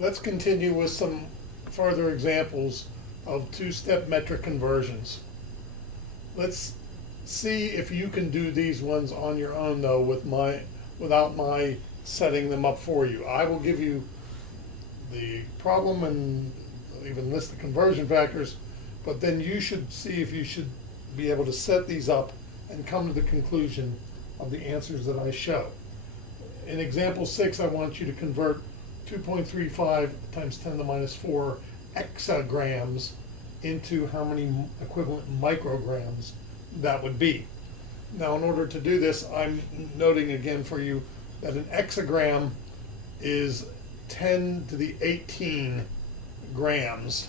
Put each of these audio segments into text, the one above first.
Let's continue with some further examples of two-step metric conversions. Let's see if you can do these ones on your own though without my setting them up for you. I will give you the problem and even list the conversion factors, but then you should see if you should be able to set these up and come to the conclusion of the answers that I show. In example 6, I want you to convert 2.35 times 10 to the minus 4 exagrams into how many equivalent micrograms that would be. Now, in order to do this, I'm noting again for you that an exagram is 10 to the 18 grams,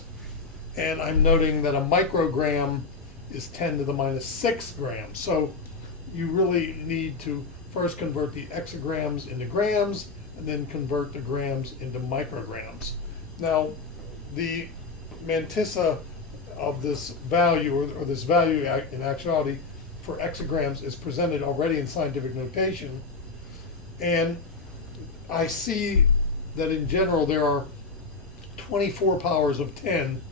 and I'm noting that a microgram is 10 to the minus 6 grams. So you really need to first convert the exagrams into grams and then convert the grams into micrograms. Now, the mantissa of this value, or this value in actuality for exagrams, is presented already in scientific notation. And I see that in general there are 24 powers of 10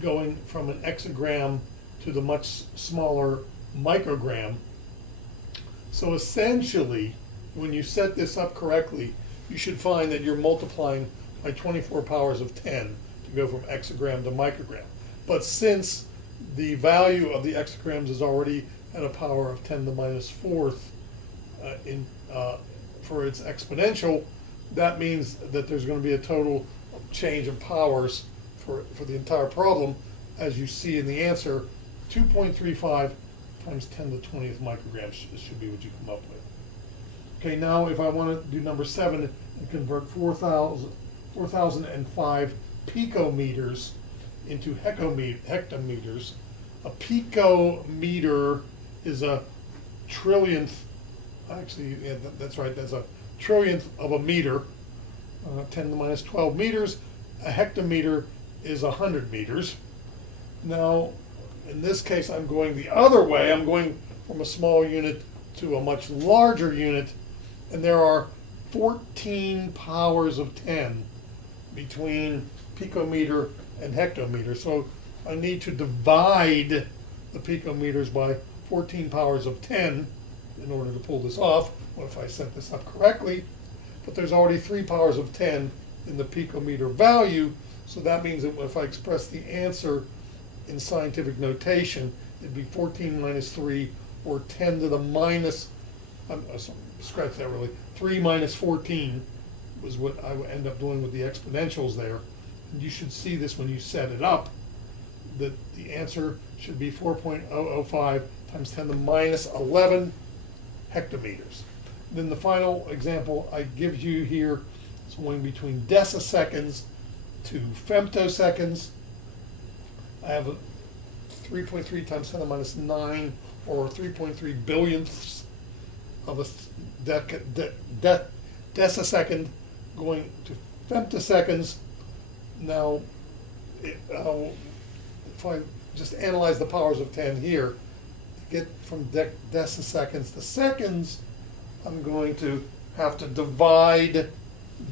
going from an exagram to the much smaller microgram. So essentially, when you set this up correctly, you should find that you're multiplying by 24 powers of 10 to go from exagram to microgram. But since the value of the exagrams is already at a power of 10 to the minus 4th for its exponential, that means that there's going to be a total change of powers for the entire problem, as you see in the answer. 2.35 times 10 to the 20th micrograms should be what you come up with. Okay, now if I want to do number 7 and convert 4,005 picometers into hectometers. A picometer is a trillionth, actually, yeah, that's right, that's a trillionth of a meter, 10 to the minus 12 meters. A hectometer is 100 meters. Now, in this case, I'm going the other way. I'm going from a small unit to a much larger unit, and there are 14 powers of 10 between picometer and hectometer. So I need to divide the picometers by 14 powers of 10 in order to pull this off. What if I set this up correctly? But there's already 3 powers of 10 in the picometer value, so that means that if I express the answer in scientific notation, it'd be 14 minus 3, or 10 to the minus, scratch that really, 3 minus 14 was what I would end up doing with the exponentials there. And you should see this when you set it up, that the answer should be 4.005 times 10 to the minus 11 hectometers. Then the final example I give you here is going between deciseconds to femtoseconds. I have a 3.3 times 10 to the minus 9, or 3.3 billionths of a decisecond going to femtoseconds. Now, if I just analyze the powers of 10 here, to get from deciseconds to seconds, I'm going to have to divide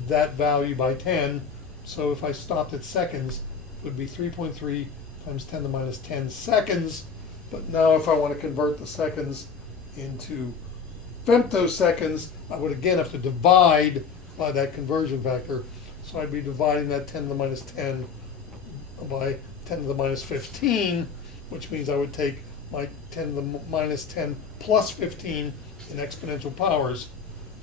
that value by 10. So if I stopped at seconds, it would be 3.3 times 10 to the minus 10 seconds. But now if I want to convert the seconds into femtoseconds, I would again have to divide by that conversion factor. So I'd be dividing that 10 to the minus 10 by 10 to the minus 15, which means I would take my 10 to the minus 10 plus 15 in exponential powers.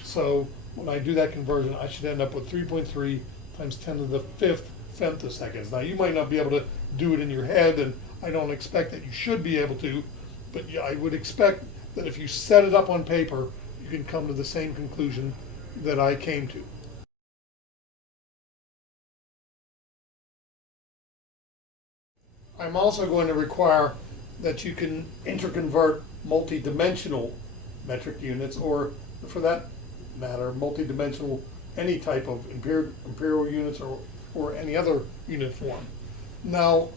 So when I do that conversion, I should end up with 3.3 times 10 to the 5th femtoseconds. Now, you might not be able to do it in your head, and I don't expect that you should be able to, but I would expect that if you set it up on paper, you can come to the same conclusion that I came to. I'm also going to require that you can interconvert multi-dimensional metric units, or for that matter, multi-dimensional any type of imperial units or any other unit form. Now,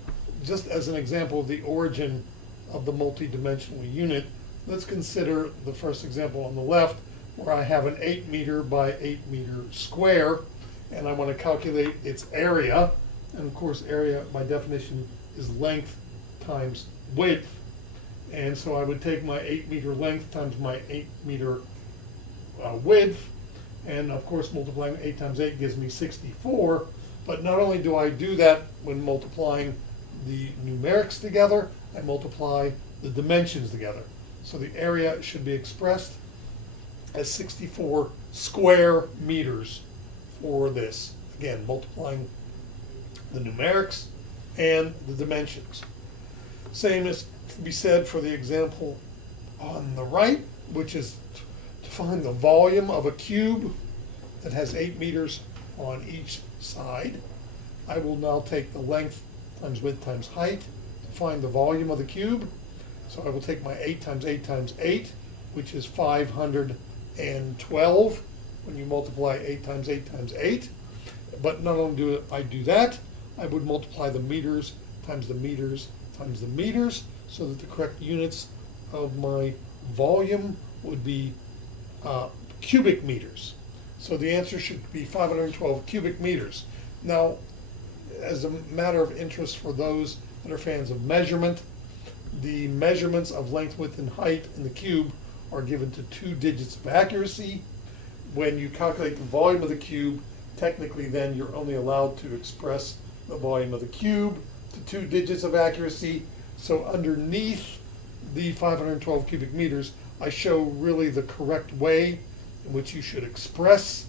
just as an example of the origin of the multi-dimensional unit, let's consider the first example on the left, where I have an 8 meter by 8 meter square, and I want to calculate its area. And of course, area by definition is length times width. And so I would take my 8-meter length times my 8-meter width, and of course multiplying 8 times 8 gives me 64. But not only do I do that when multiplying the numerics together, I multiply the dimensions together. So the area should be expressed as 64 square meters for this. Again, multiplying the numerics and the dimensions. Same is to be said for the example on the right, which is to find the volume of a cube that has 8 meters on each side. I will now take the length times width times height to find the volume of the cube. So I will take my 8 times 8 times 8, which is 512 when you multiply 8 times 8 times 8. But not only do I do that, I would multiply the meters times the meters times the meters, so that the correct units of my volume would be cubic meters. So the answer should be 512 cubic meters. Now, as a matter of interest for those that are fans of measurement, the measurements of length, width, and height in the cube are given to 2 digits of accuracy. When you calculate the volume of the cube, technically then you're only allowed to express the volume of the cube to 2 digits of accuracy. So underneath the 512 cubic meters, I show really the correct way in which you should express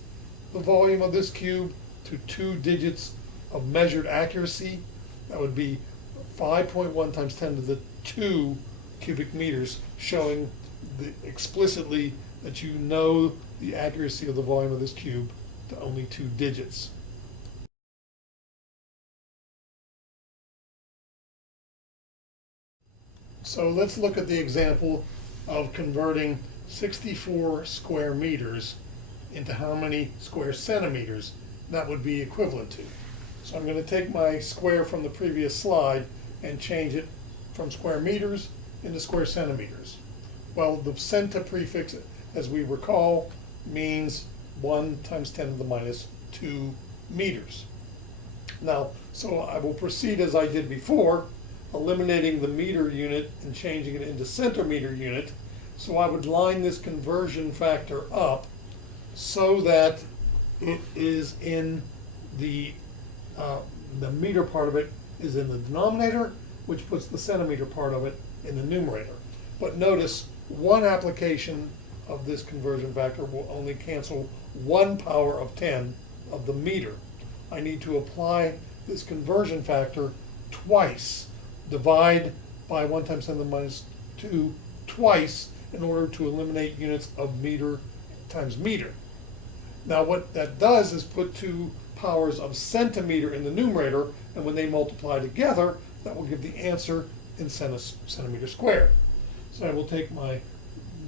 the volume of this cube to 2 digits of measured accuracy. That would be 5.1 times 10 to the 2 cubic meters, showing explicitly that you know the accuracy of the volume of this cube to only 2 digits. So let's look at the example of converting 64 square meters into how many square centimeters that would be equivalent to. So I'm going to take my square from the previous slide and change it from square meters into square centimeters. Well, the centa prefix, as we recall, means 1 times 10 to the minus 2 meters. Now, so I will proceed as I did before, eliminating the meter unit and changing it into centimeter unit. So I would line this conversion factor up so that it is in the meter part of it is in the denominator, which puts the centimeter part of it in the numerator. But notice, one application of this conversion factor will only cancel 1 power of 10 of the meter. I need to apply this conversion factor twice. Divide by 1 times 10 to the minus 2 twice in order to eliminate units of meter times meter. Now what that does is put 2 powers of centimeter in the numerator, and when they multiply together, that will give the answer in centimeter squared. So I will take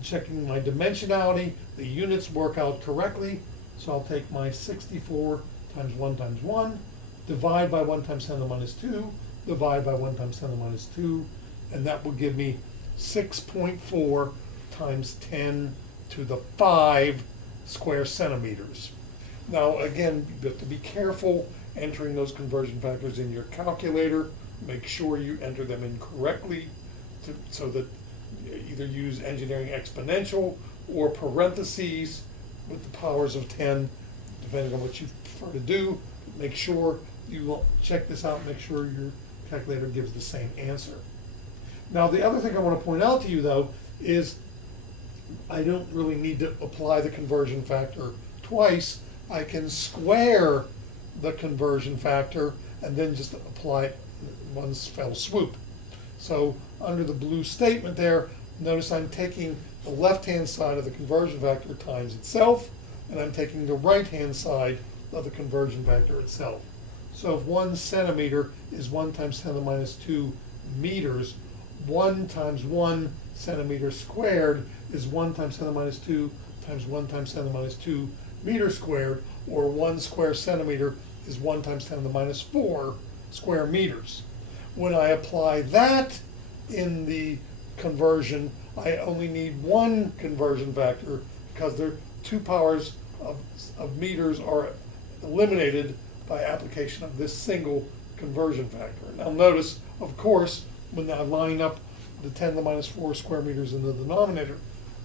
checking my dimensionality, the units work out correctly, so I'll take my 64 times 1, divide by 1 times 10 to the minus 2, divide by 1 times 10 to the minus 2, and that will give me 6.4 times 10 to the 5 square centimeters. Now again, you have to be careful entering those conversion factors in your calculator. Make sure you enter them in correctly so that either use engineering exponential or parentheses with the powers of 10, depending on what you prefer to do. Make sure you check this out, make sure your calculator gives the same answer. Now the other thing I want to point out to you though is I don't really need to apply the conversion factor twice. I can square the conversion factor and then just apply it in one fell swoop. So under the blue statement there, notice I'm taking the left-hand side of the conversion factor times itself, and I'm taking the right-hand side of the conversion factor itself. So if 1 centimeter is 1 times 10 to the minus 2 meters, 1 times 1 centimeter squared is 1 times 10 to the minus 2 times 1 times 10 to the minus 2 meters squared, or 1 square centimeter is 1 times 10 to the minus 4 square meters. When I apply that in the conversion, I only need 1 conversion factor because there 2 powers of meters are eliminated by application of this single conversion factor. Now notice, of course, when I line up the 10 to the minus 4 square meters in the denominator,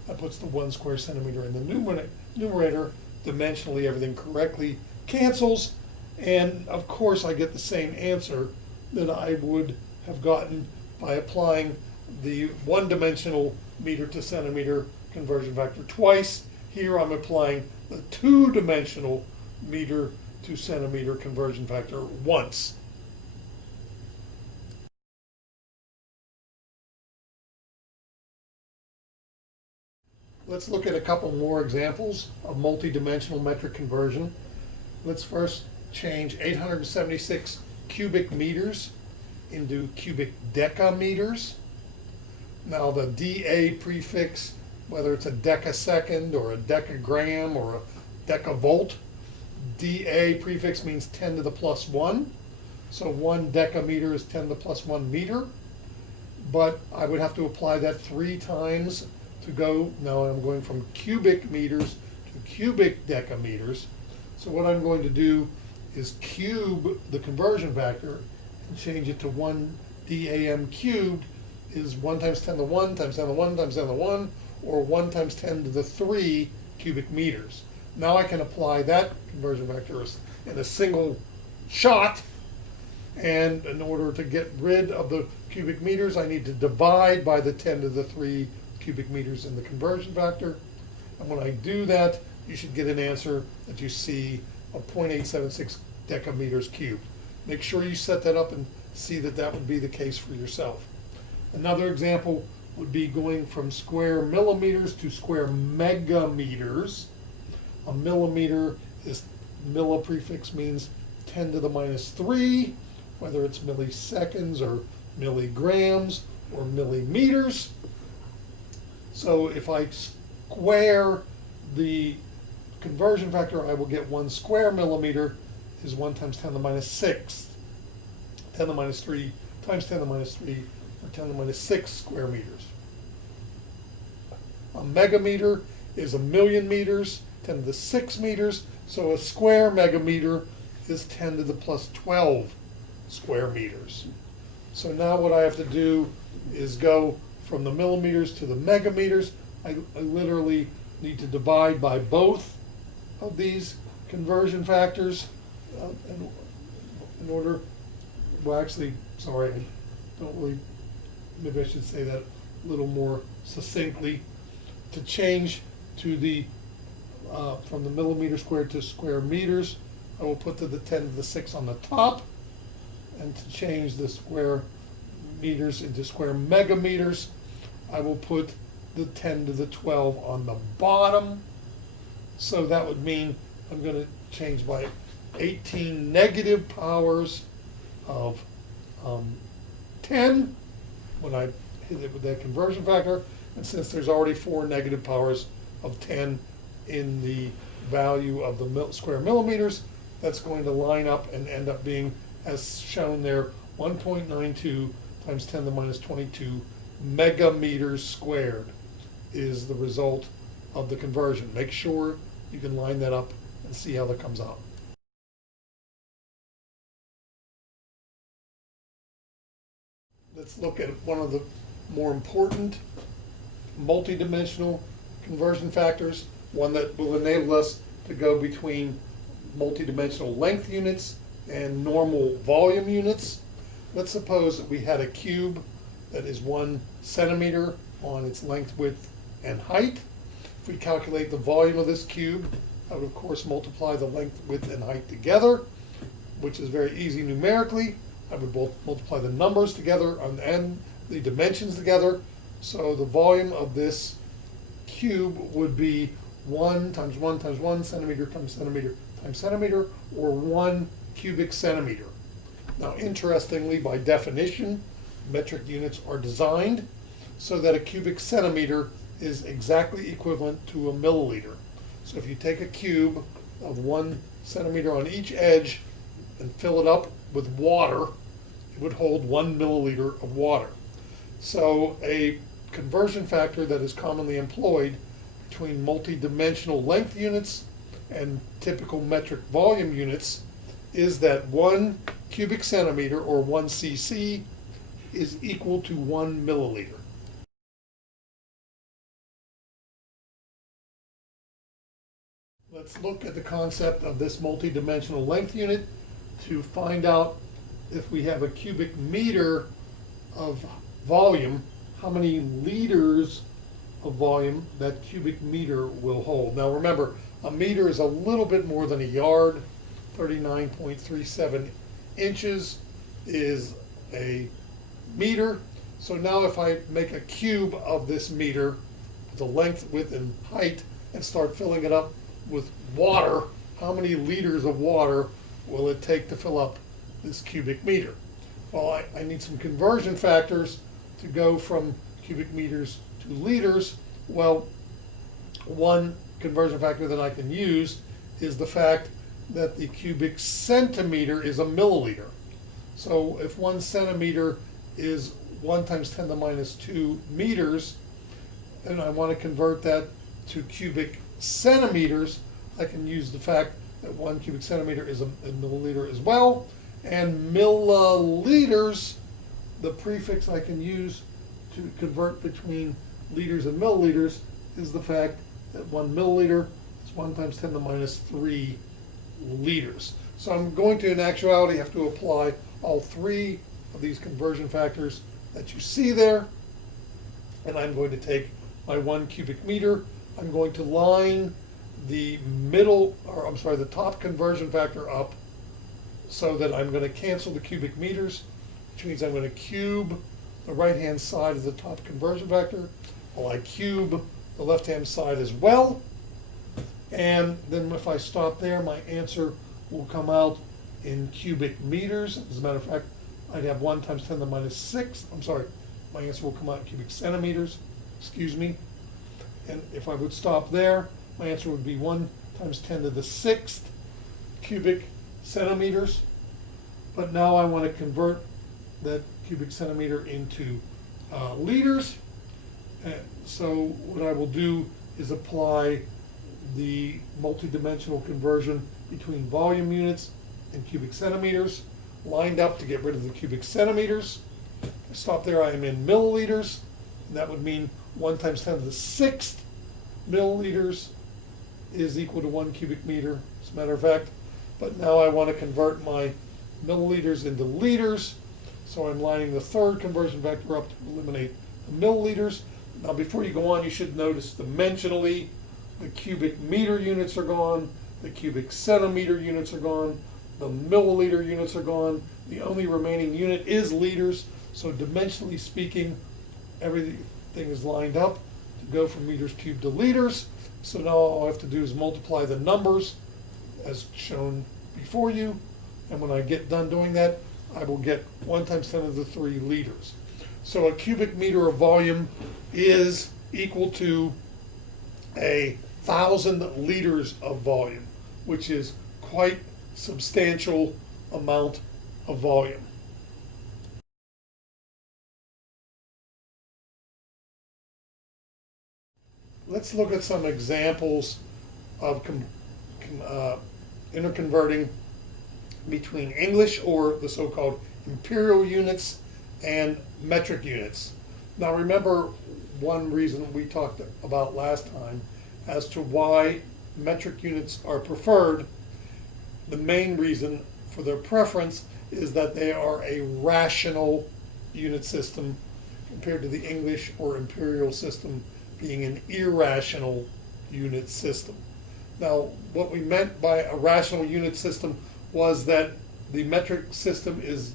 that puts the 1 square centimeter in the numerator. Dimensionally, everything correctly cancels, and of course I get the same answer that I would have gotten by applying the one-dimensional meter to centimeter conversion factor twice. Here I'm applying the two-dimensional meter to centimeter conversion factor once. Let's look at a couple more examples of multi-dimensional metric conversion. Let's first change 876 cubic meters into cubic decameters. Now the DA prefix, whether it's a decasecond or a decagram or a decavolt, DA prefix means 10 to the plus 1. So 1 decameter is 10 to the plus 1 meter. But I would have to apply that 3 times to go. Now I'm going from cubic meters to cubic decameters. So what I'm going to do is cube the conversion factor and change it to 1 DAM cubed is 1 times 10 to the 1 times 10 to the 1 times 10 to the 1, or 1 times 10 to the 3 cubic meters. Now I can apply that conversion factor in a single shot, and in order to get rid of the cubic meters, I need to divide by the 10 to the 3 cubic meters in the conversion factor. And when I do that, you should get an answer that you see of 0.876 decameters cubed. Make sure you set that up and see that that would be the case for yourself. Another example would be going from square millimeters to square megameters. A millimeter is, milli prefix means 10 to the minus 3, whether it's milliseconds or milligrams or millimeters. So if I square the conversion factor, I will get 1 square millimeter is 1 times 10 to the minus 6. 10 to the minus 3 times 10 to the minus 3, or 10 to the minus 6 square meters. A megameter is 1,000,000 meters, 10 to the 6 meters, so a square megameter is 10 to the plus 12 square meters. So now what I have to do is go from the millimeters to the megameters. I literally need to divide by both of these conversion factors in order, well actually, sorry, I don't really, maybe I should say that a little more succinctly. To change to the, from the millimeter squared to square meters, I will put the 10 to the 6 on the top, and to change the square meters into square megameters, I will put the 10 to the 12 on the bottom. So that would mean I'm going to change by 18 negative powers of 10 when I hit it with that conversion factor. And since there's already 4 negative powers of 10 in the value of the square millimeters, that's going to line up and end up being, as shown there, 1.92 times 10 to the minus 22 megameters squared is the result of the conversion. Make sure you can line that up and see how that comes out. Let's look at one of the more important multidimensional conversion factors, one that will enable us to go between multidimensional length units and normal volume units. Let's suppose that we had a cube that is 1 centimeter on its length, width, and height. If we calculate the volume of this cube, I would of course multiply the length, width, and height together, which is very easy numerically. I would both multiply the numbers together and the dimensions together. So the volume of this cube would be 1 times 1 times 1 centimeter times centimeter times centimeter, or 1 cubic centimeter. Now interestingly, by definition, metric units are designed so that a cubic centimeter is exactly equivalent to a milliliter. So if you take a cube of 1 centimeter on each edge and fill it up with water, it would hold 1 milliliter of water. So a conversion factor that is commonly employed between multi-dimensional length units and typical metric volume units is that 1 cubic centimeter, or 1 cc, is equal to 1 milliliter. Let's look at the concept of this multidimensional length unit to find out if we have a cubic meter of volume, how many liters of volume that cubic meter will hold. Now remember, a meter is a little bit more than a yard. 39.37 inches is a meter. So now if I make a cube of this meter, the length, width, and height, and start filling it up with water, how many liters of water will it take to fill up this cubic meter? Well, I need some conversion factors to go from cubic meters to liters. Well, one conversion factor that I can use is the fact that the cubic centimeter is a milliliter. So if 1 centimeter is 1 times 10 to the minus 2 meters, and I want to convert that to cubic centimeters, I can use the fact that 1 cubic centimeter is a milliliter as well. And milliliters, the prefix I can use to convert between liters and milliliters, is the fact that 1 milliliter is 1 times 10 to the minus 3 liters. So I'm going to, in actuality, have to apply all 3 of these conversion factors that you see there. And I'm going to take my 1 cubic meter. I'm going to line the the top conversion factor up so that I'm going to cancel the cubic meters, which means I'm going to cube the right-hand side of the top conversion factor, while I cube the left-hand side as well. And then if I stop there, my answer will come out in cubic meters. As a matter of fact, I'd have 1 times 10 to the minus 6. I'm sorry, my answer will come out in cubic centimeters, excuse me. And if I would stop there, my answer would be 1 times 10 to the 6th cubic centimeters. But now I want to convert that cubic centimeter into liters. And so what I will do is apply the multidimensional conversion between volume units and cubic centimeters, lined up to get rid of the cubic centimeters. If I stop there, I am in milliliters, and that would mean 1 times 10 to the 6th milliliters is equal to 1 cubic meter, as a matter of fact. But now I want to convert my milliliters into liters, so I'm lining the 3rd conversion factor up to eliminate the milliliters. Now before you go on, you should notice dimensionally, the cubic meter units are gone, the cubic centimeter units are gone, the milliliter units are gone. The only remaining unit is liters, so dimensionally speaking, everything is lined up to go from meters cubed to liters. So now all I have to do is multiply the numbers as shown before you, and when I get done doing that, I will get 1 times 10 to the 3 liters. So a cubic meter of volume is equal to 1,000 liters of volume, which is quite substantial amount of volume. Let's look at some examples of interconverting between English, or the so-called imperial units, and metric units. Now remember, one reason we talked about last time as to why metric units are preferred, the main reason for their preference is that they are a rational unit system compared to the English or imperial system being an irrational unit system. Now, what we meant by a rational unit system was that the metric system is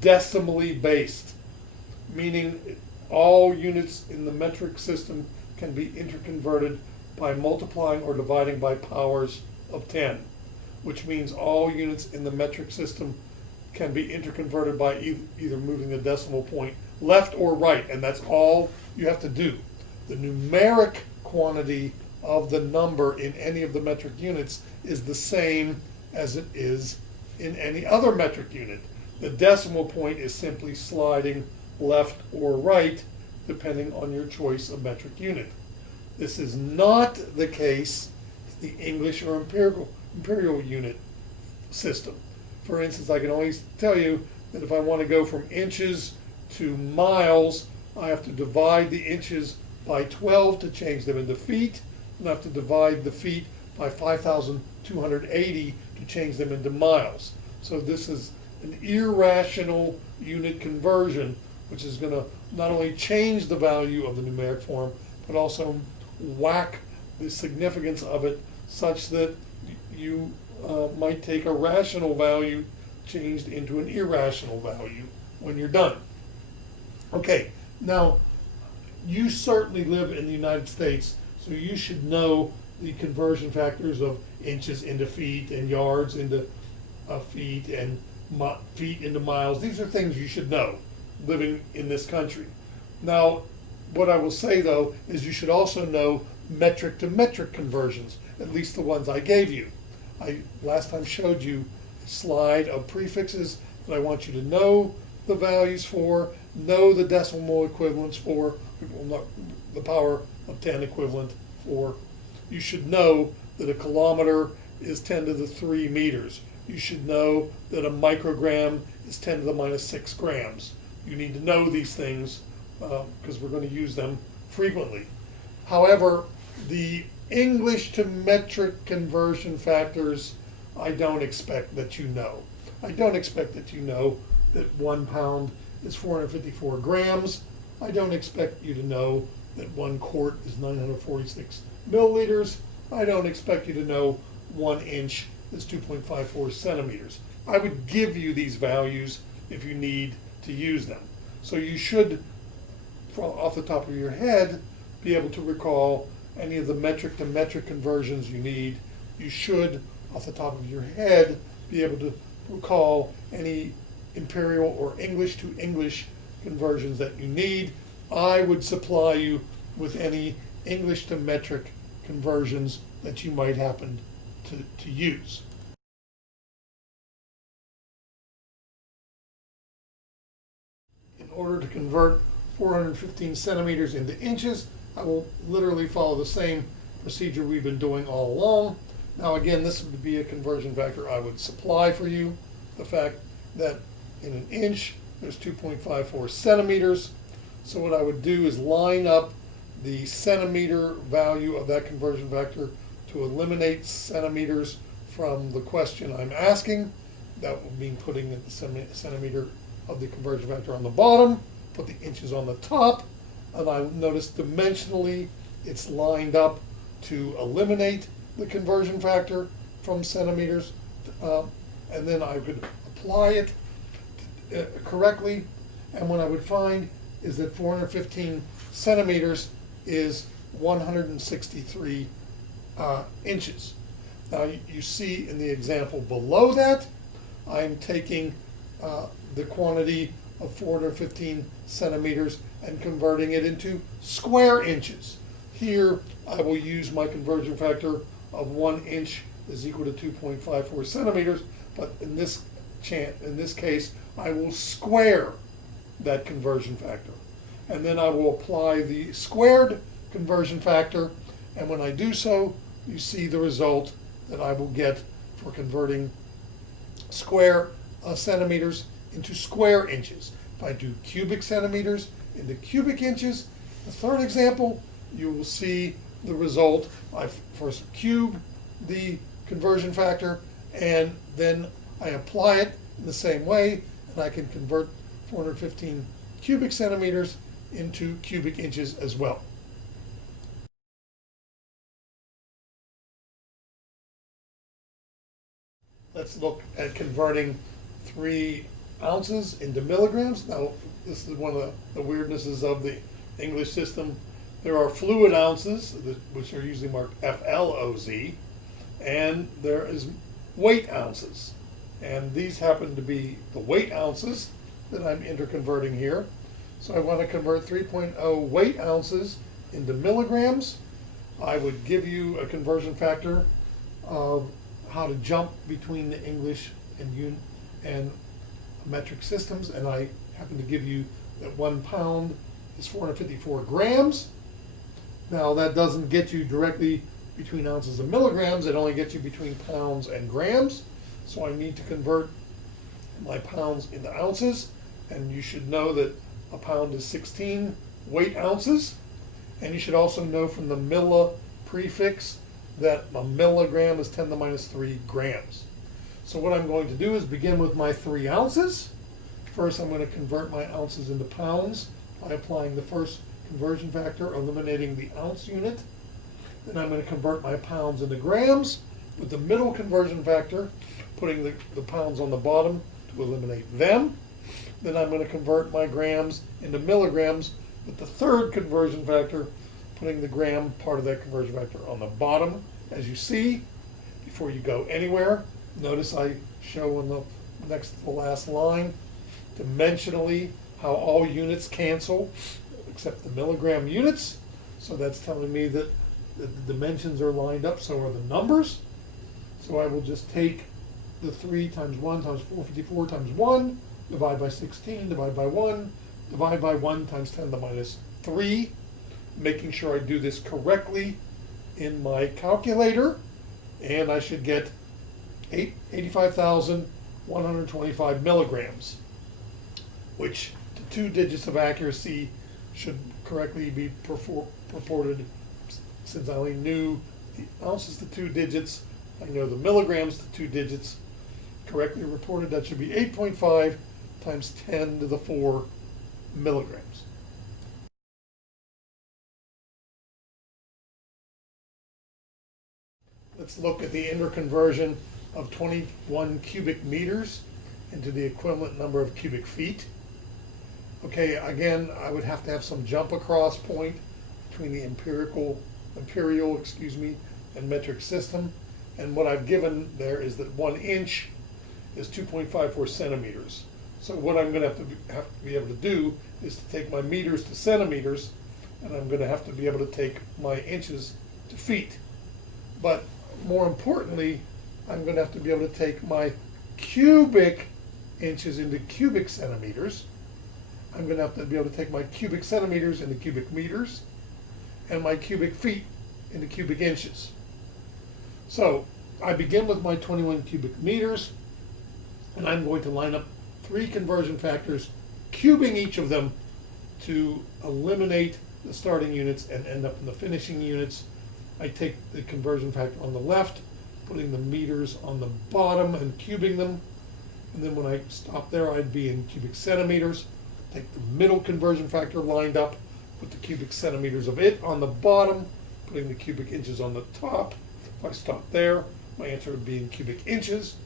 decimally based, meaning all units in the metric system can be interconverted by multiplying or dividing by powers of 10, which means all units in the metric system can be interconverted by either moving the decimal point left or right, and that's all you have to do. The numeric quantity of the number in any of the metric units is the same as it is in any other metric unit. The decimal point is simply sliding left or right depending on your choice of metric unit. This is not the case the English or imperial unit system. For instance, I can always tell you that if I want to go from inches to miles, I have to divide the inches by 12 to change them into feet, and I have to divide the feet by 5,280 to change them into miles. So this is an irrational unit conversion, which is going to not only change the value of the numeric form, but also whack the significance of it such that you might take a rational value changed into an irrational value when you're done. Okay, now you certainly live in the United States, so you should know the conversion factors of inches into feet and yards into feet and feet into miles. These are things you should know living in this country. Now, what I will say though is you should also know metric to metric conversions, at least the ones I gave you. I last time showed you a slide of prefixes that I want you to know the values for, know the decimal equivalents for, the power of 10 equivalent for. You should know that a kilometer is 10 to the 3 meters. You should know that a microgram is 10 to the minus 6 grams. You need to know these things because we're going to use them frequently. However, the English to metric conversion factors, I don't expect that you know. I don't expect that you know that 1 pound is 454 grams. I don't expect you to know that 1 quart is 946 milliliters. I don't expect you to know 1 inch is 2.54 centimeters. I would give you these values if you need to use them. So you should, off the top of your head, be able to recall any of the metric to metric conversions you need. You should, off the top of your head, be able to recall any imperial or English to English conversions that you need. I would supply you with any English to metric conversions that you might happen to use. In order to convert 415 centimeters into inches, I will literally follow the same procedure we've been doing all along. Now again, this would be a conversion factor I would supply for you. The fact that in an inch, there's 2.54 centimeters. So what I would do is line up the centimeter value of that conversion factor to eliminate centimeters from the question I'm asking. That would mean putting the centimeter of the conversion factor on the bottom, put the inches on the top, and I notice dimensionally it's lined up to eliminate the conversion factor from centimeters, and then I could apply it correctly, and what I would find is that 415 centimeters is 163 inches. Now you see in the example below that, I'm taking the quantity of 415 centimeters and converting it into square inches. Here I will use my conversion factor of 1 inch is equal to 2.54 centimeters, but in this case I will square that conversion factor. And then I will apply the squared conversion factor, and when I do so, you see the result that I will get for converting square centimeters into square inches. If I do cubic centimeters into cubic inches, the third example, you will see the result. I first cube the conversion factor, and then I apply it in the same way, and I can convert 415 cubic centimeters into cubic inches as well. Let's look at converting 3 ounces into milligrams. Now, this is one of the weirdnesses of the English system. There are fluid ounces, which are usually marked FLOZ, and there is weight ounces. And these happen to be the weight ounces that I'm interconverting here. So I want to convert 3.0 weight ounces into milligrams. I would give you a conversion factor of how to jump between the English and metric systems, and I happen to give you that 1 pound is 454 grams. Now that doesn't get you directly between ounces and milligrams. It only gets you between pounds and grams. So I need to convert my pounds into ounces. And you should know that a pound is 16 weight ounces. And you should also know from the milli prefix that a milligram is 10 to the minus 3 grams. So what I'm going to do is begin with my 3 ounces. First, I'm going to convert my ounces into pounds by applying the first conversion factor, eliminating the ounce unit. Then I'm going to convert my pounds into grams with the middle conversion factor, putting the pounds on the bottom to eliminate them. Then I'm going to convert my grams into milligrams with the third conversion factor, putting the gram part of that conversion factor on the bottom. As you see, before you go anywhere, notice I show on the next to the last line dimensionally how all units cancel except the milligram units. So that's telling me that the dimensions are lined up, so are the numbers. So I will just take the 3 times 1 times 454 times 1, divide by 16, divide by 1, divide by 1 times 10 to the minus 3, making sure I do this correctly in my calculator, and I should get 85,125 milligrams, which to 2 digits of accuracy should correctly be reported. Since I only knew the ounces to 2 digits, I know the milligrams to 2 digits. Correctly reported, that should be 8.5 times 10 to the 4 milligrams. Let's look at the interconversion of 21 cubic meters into the equivalent number of cubic feet. Okay, again, I would have to have some jump across point between the imperial, and metric system. And what I've given there is that 1 inch is 2.54 centimeters. So what I'm going to have to be able to do is to take my meters to centimeters, and I'm going to have to be able to take my inches to feet. But more importantly, I'm going to have to be able to take my cubic inches into cubic centimeters. I'm going to have to be able to take my cubic centimeters into cubic meters, and my cubic feet into cubic inches. So I begin with my 21 cubic meters, and I'm going to line up 3 conversion factors, cubing each of them to eliminate the starting units and end up in the finishing units. I take the conversion factor on the left, putting the meters on the bottom and cubing them. And then when I stop there, I'd be in cubic centimeters. Take the middle conversion factor lined up, put the cubic centimeters of it on the bottom, putting the cubic inches on the top. If I stop there, my answer would be in cubic inches.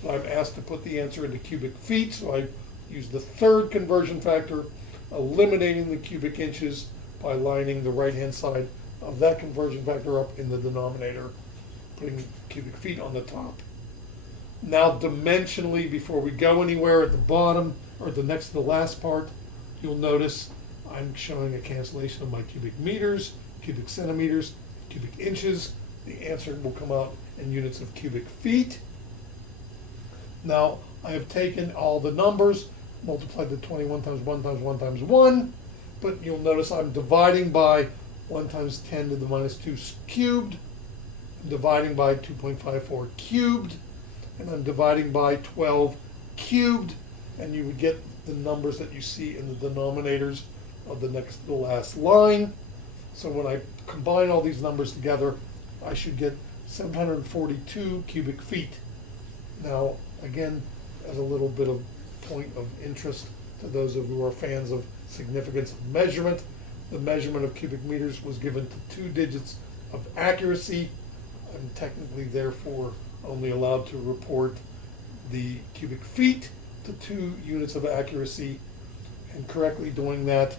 So I'm asked to put the answer into cubic feet, so I use the third conversion factor, eliminating the cubic inches by lining the right-hand side of that conversion factor up in the denominator, putting cubic feet on the top. Now dimensionally, before we go anywhere, at the bottom, or the next to the last part, you'll notice I'm showing a cancellation of my cubic meters, cubic centimeters, cubic inches. The answer will come out in units of cubic feet. Now, I have taken all the numbers, multiplied the 21 times 1 times 1 times 1, but you'll notice I'm dividing by 1 times 10 to the minus 2 cubed, I'm dividing by 2.54 cubed, and I'm dividing by 12 cubed, and you would get the numbers that you see in the denominators of the next to the last line. So when I combine all these numbers together, I should get 742 cubic feet. Now, again, as a little bit of point of interest to those of you who are fans of significance of measurement, the measurement of cubic meters was given to 2 digits of accuracy. I'm technically, therefore, only allowed to report the cubic feet to 2 units of accuracy, and correctly doing that,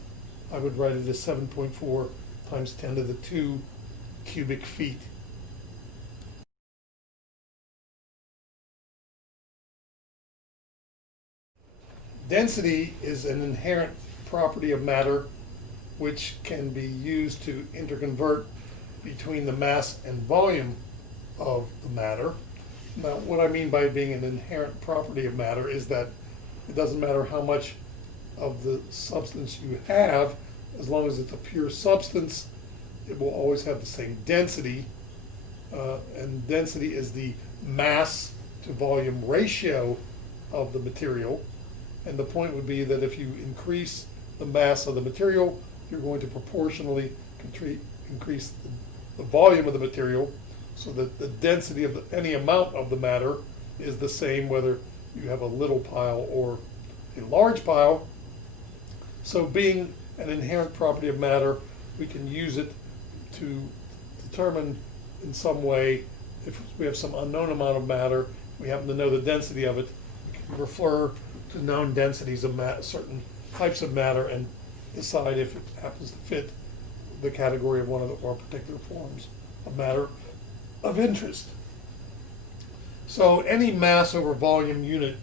I would write it as 7.4 times 10 to the 2 cubic feet. Density is an inherent property of matter which can be used to interconvert between the mass and volume of the matter. Now, what I mean by being an inherent property of matter is that it doesn't matter how much of the substance you have, as long as it's a pure substance, it will always have the same density. and density is the mass to volume ratio of the material. And the point would be that if you increase the mass of the material, you're going to proportionally increase the volume of the material, so that the density of any amount of the matter is the same whether you have a little pile or a large pile. So being an inherent property of matter, we can use it to determine in some way, if we have some unknown amount of matter, we happen to know the density of it, we can refer to known densities of certain types of matter and decide if it happens to fit the category of one of our particular forms of matter of interest. So any mass over volume unit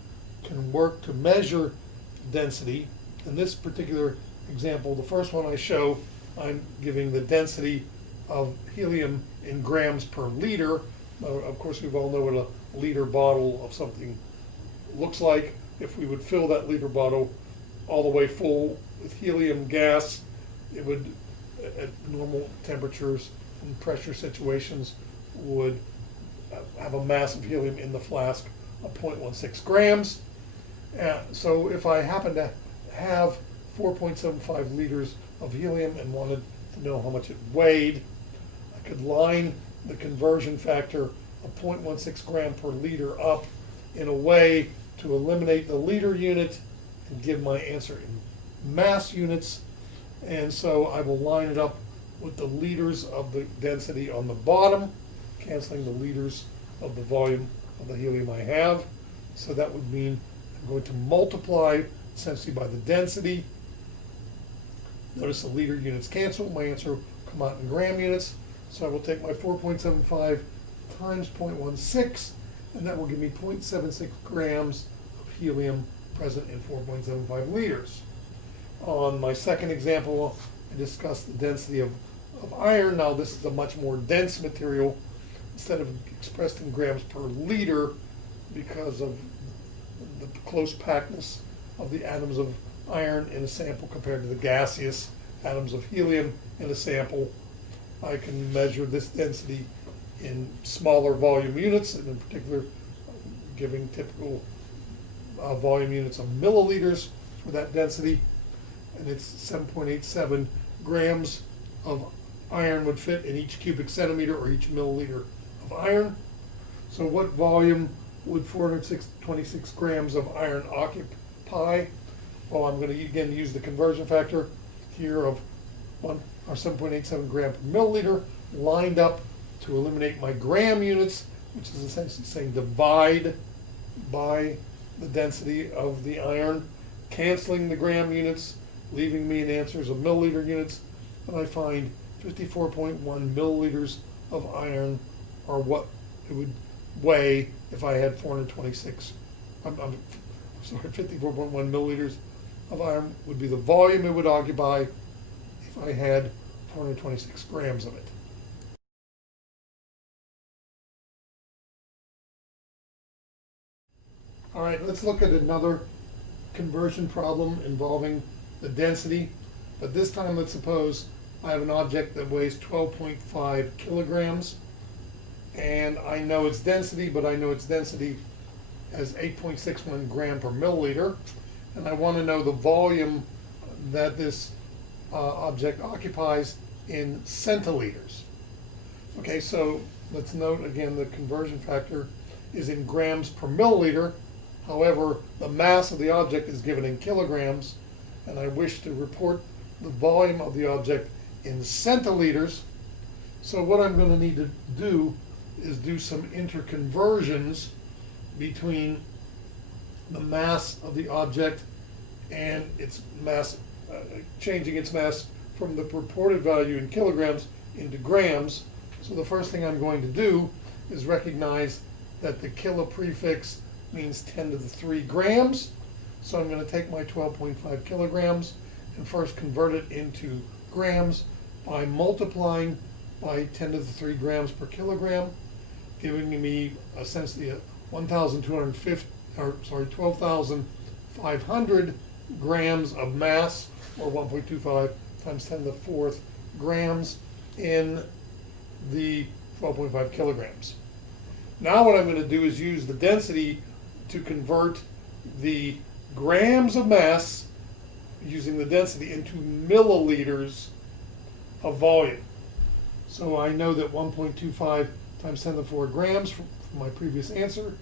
can work to measure density. In this particular example, the first one I show, I'm giving the density of helium in grams per liter. Of course, we all know what a liter bottle of something looks like. If we would fill that liter bottle all the way full with helium gas, it would, at normal temperatures and pressure situations, would have a mass of helium in the flask of 0.16 grams. So if I happen to have 4.75 liters of helium and wanted to know how much it weighed, I could line the conversion factor of 0.16 gram per liter up in a way to eliminate the liter unit and give my answer in mass units. And so I will line it up with the liters of the density on the bottom, canceling the liters of the volume of the helium I have. So that would mean I'm going to multiply essentially by the density. Notice the liter units cancel. My answer will come out in gram units. So I will take my 4.75 times 0.16, and that will give me 0.76 grams of helium present in 4.75 liters. On my second example, I discussed the density of iron. Now this is a much more dense material. Instead of expressed in grams per liter, because of the close packedness of the atoms of iron in a sample compared to the gaseous atoms of helium in a sample, I can measure this density in smaller volume units, and in particular giving typical volume units of milliliters for that density, and it's 7.87 grams of iron would fit in each cubic centimeter or each milliliter of iron. So what volume would 426 grams of iron occupy? Well, I'm going to again use the conversion factor here of 7.87 gram per milliliter, lined up to eliminate my gram units, which is essentially saying divide by the density of the iron, canceling the gram units, leaving me an answers of milliliter units, and I find 54.1 milliliters of iron are what it would weigh if I had 426. I'm sorry, 54.1 milliliters of iron would be the volume it would occupy if I had 426 grams of it. All right, let's look at another conversion problem involving the density, but this time let's suppose I have an object that weighs 12.5 kilograms, and I know its density, but I know its density as 8.61 gram per milliliter, and I want to know the volume that this object occupies in centiliters. Okay, so let's note again the conversion factor is in grams per milliliter. However, the mass of the object is given in kilograms, and I wish to report the volume of the object in centiliters. So what I'm going to need to do is do some interconversions between the mass of the object and its mass, changing its mass from the purported value in kilograms into grams. So the first thing I'm going to do is recognize that the kilo prefix means 10 to the 3 grams. So I'm going to take my 12.5 kilograms and first convert it into grams by multiplying by 10 to the 3 grams per kilogram, giving me essentially a 12,500 grams of mass, or 1.25 times 10 to the 4th grams in the 12.5 kilograms. Now what I'm going to do is use the density to convert the grams of mass using the density into milliliters of volume. So I know that 1.25 times 10 to the 4 grams from my previous answer,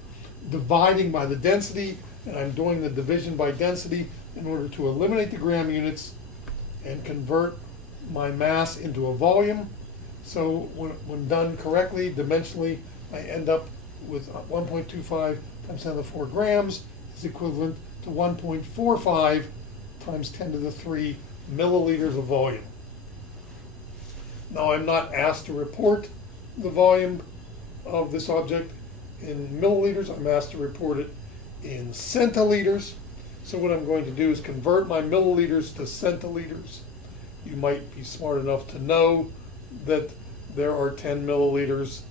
dividing by the density, and I'm doing the division by density in order to eliminate the gram units and convert my mass into a volume. So when done correctly, dimensionally, I end up with 1.25 times 10 to the 4 grams is equivalent to 1.45 times 10 to the 3 milliliters of volume. Now I'm not asked to report the volume of this object in milliliters, I'm asked to report it in centiliters. So what I'm going to do is convert my milliliters to centiliters. You might be smart enough to know that there are 10 milliliters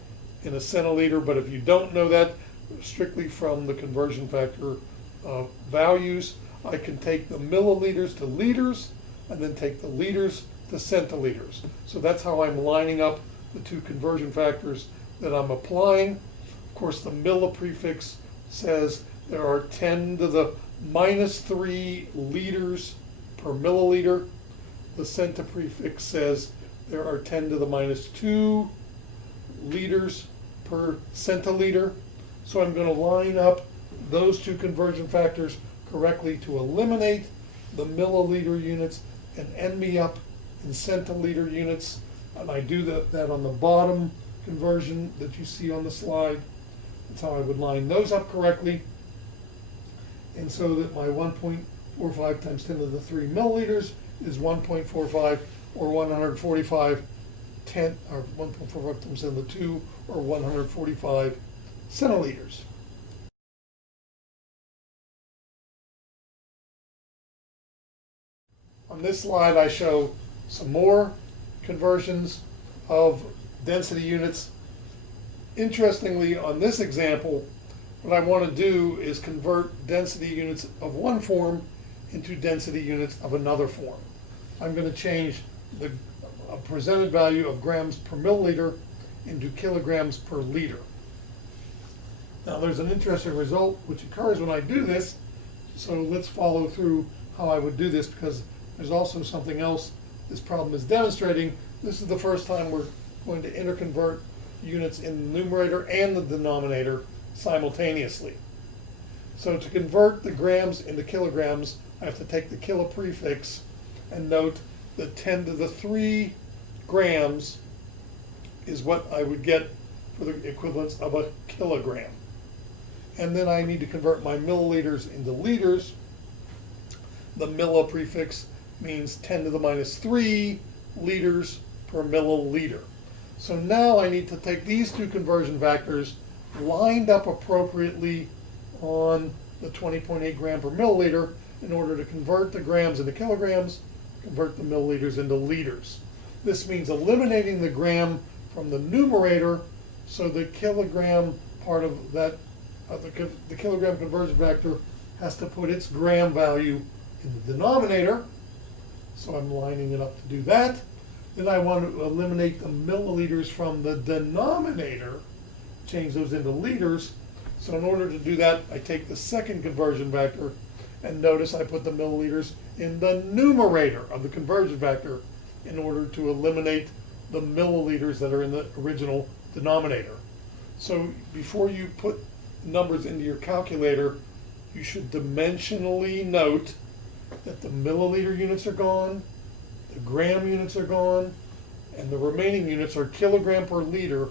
in a centiliter, but if you don't know that strictly from the conversion factor values, I can take the milliliters to liters and then take the liters to centiliters. So that's how I'm lining up the two conversion factors that I'm applying. Of course, the milli prefix says there are 10 to the minus 3 liters per milliliter. The centi prefix says there are 10 to the minus 2 liters per centiliter. So I'm going to line up those two conversion factors correctly to eliminate the milliliter units and end me up in centiliter units. And I do that on the bottom conversion that you see on the slide. That's how I would line those up correctly. And so that my 1.45 times 10 to the 3 milliliters is 1.45 or 145 or 1.45 times 10 to the 2 or 145 centiliters. On this slide I show some more conversions of density units. Interestingly, on this example, what I want to do is convert density units of one form into density units of another form. I'm going to change the presented value of grams per milliliter into kilograms per liter. Now there's an interesting result which occurs when I do this, so let's follow through how I would do this, because there's also something else this problem is demonstrating. This is the first time we're going to interconvert units in the numerator and the denominator simultaneously. So to convert the grams into kilograms, I have to take the kilo prefix and note that 10 to the 3 grams is what I would get for the equivalence of a kilogram. And then I need to convert my milliliters into liters. The milli prefix means 10 to the minus 3 liters per milliliter. So now I need to take these two conversion factors lined up appropriately on the 20.8 gram per milliliter in order to convert the grams into kilograms, convert the milliliters into liters. This means eliminating the gram from the numerator, so the kilogram part of that, the kilogram conversion factor has to put its gram value in the denominator. So I'm lining it up to do that. Then I want to eliminate the milliliters from the denominator, change those into liters. So in order to do that, I take the second conversion factor, and notice I put the milliliters in the numerator of the conversion factor in order to eliminate the milliliters that are in the original denominator. So before you put numbers into your calculator, you should dimensionally note that the milliliter units are gone, the gram units are gone, and the remaining units are kilogram per liter,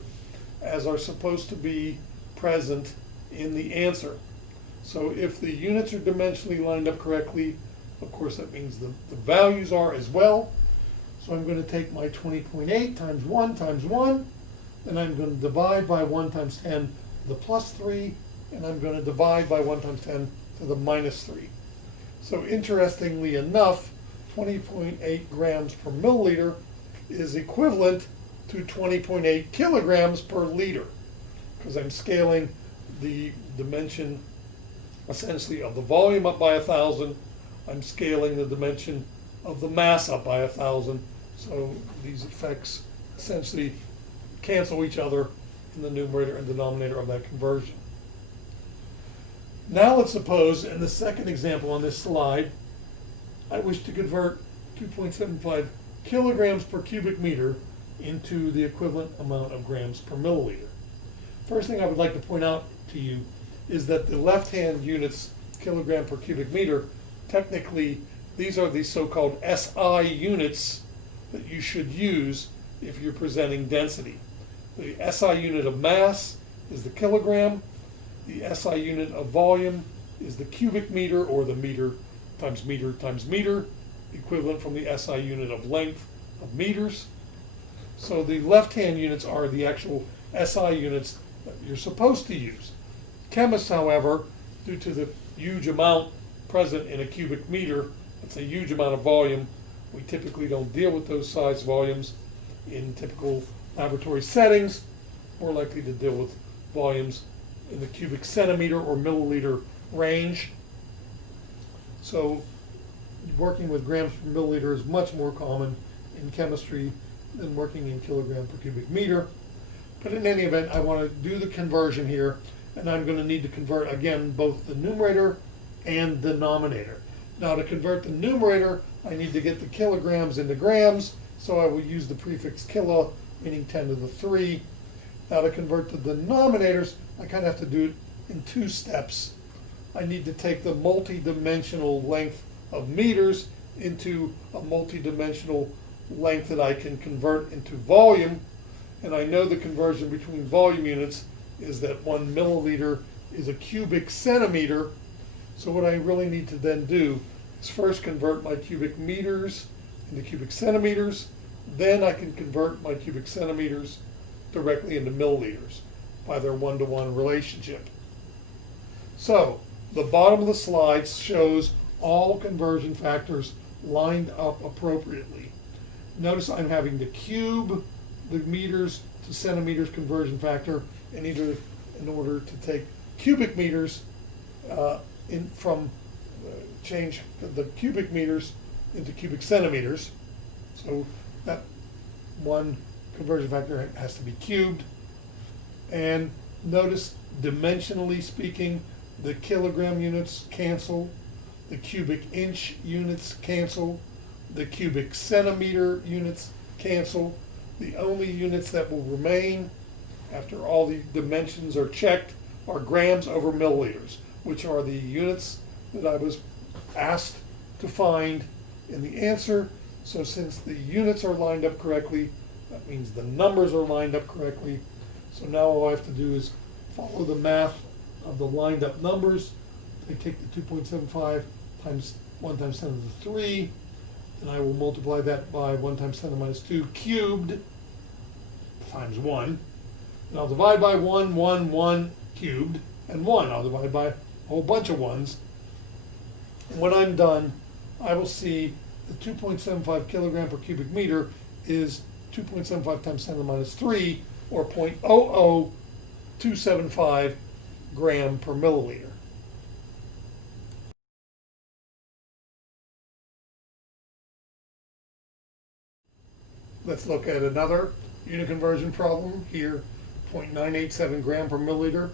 as are supposed to be present in the answer. So if the units are dimensionally lined up correctly, of course that means the values are as well. So I'm going to take my 20.8 times 1 times 1, and I'm going to divide by 1 times 10 to the plus 3, and I'm going to divide by 1 times 10 to the minus 3. So interestingly enough, 20.8 grams per milliliter is equivalent to 20.8 kilograms per liter, because I'm scaling the dimension essentially of the volume up by 1,000. I'm scaling the dimension of the mass up by 1,000. So these effects essentially cancel each other in the numerator and denominator of that conversion. Now let's suppose, in the second example on this slide, I wish to convert 2.75 kilograms per cubic meter into the equivalent amount of grams per milliliter. First thing I would like to point out to you is that the left-hand units, kilogram per cubic meter, technically these are the so-called SI units that you should use if you're presenting density. The SI unit of mass is the kilogram. The SI unit of volume is the cubic meter, or the meter times meter times meter, equivalent from the SI unit of length of meters. So the left-hand units are the actual SI units that you're supposed to use. Chemists, however, due to the huge amount present in a cubic meter, it's a huge amount of volume, we typically don't deal with those size volumes in typical laboratory settings. More likely to deal with volumes in the cubic centimeter or milliliter range. So working with grams per milliliter is much more common in chemistry than working in kilogram per cubic meter. But in any event, I want to do the conversion here, and I'm going to need to convert, again, both the numerator and denominator. Now to convert the numerator, I need to get the kilograms into grams, so I will use the prefix kilo, meaning 10 to the 3. Now to convert the denominators, I kind of have to do it in two steps. I need to take the multi-dimensional length of meters into a multi-dimensional length that I can convert into volume. And I know the conversion between volume units is that 1 milliliter is a cubic centimeter. So what I really need to then do is first convert my cubic meters into cubic centimeters. Then I can convert my cubic centimeters directly into milliliters by their one-to-one relationship. So the bottom of the slide shows all conversion factors lined up appropriately. Notice I'm having to cube the meters to centimeters conversion factor in order to take cubic meters change the cubic meters into cubic centimeters. So that one conversion factor has to be cubed. And notice, dimensionally speaking, the kilogram units cancel, the cubic inch units cancel, the cubic centimeter units cancel. The only units that will remain after all the dimensions are checked are grams over milliliters, which are the units that I was asked to find in the answer. So since the units are lined up correctly, that means the numbers are lined up correctly. So now all I have to do is follow the math of the lined up numbers. I take the 2.75 times 1 times 10 to the 3, and I will multiply that by 1 times 10 to the minus 2 cubed times 1. And I'll divide by 1, 1, 1 cubed, and 1. I'll divide by a whole bunch of 1s. And when I'm done, I will see the 2.75 kilogram per cubic meter is 2.75 times 10 to the minus 3, or 0.00275 gram per milliliter. Let's look at another unit conversion problem here, 0.987 gram per milliliter,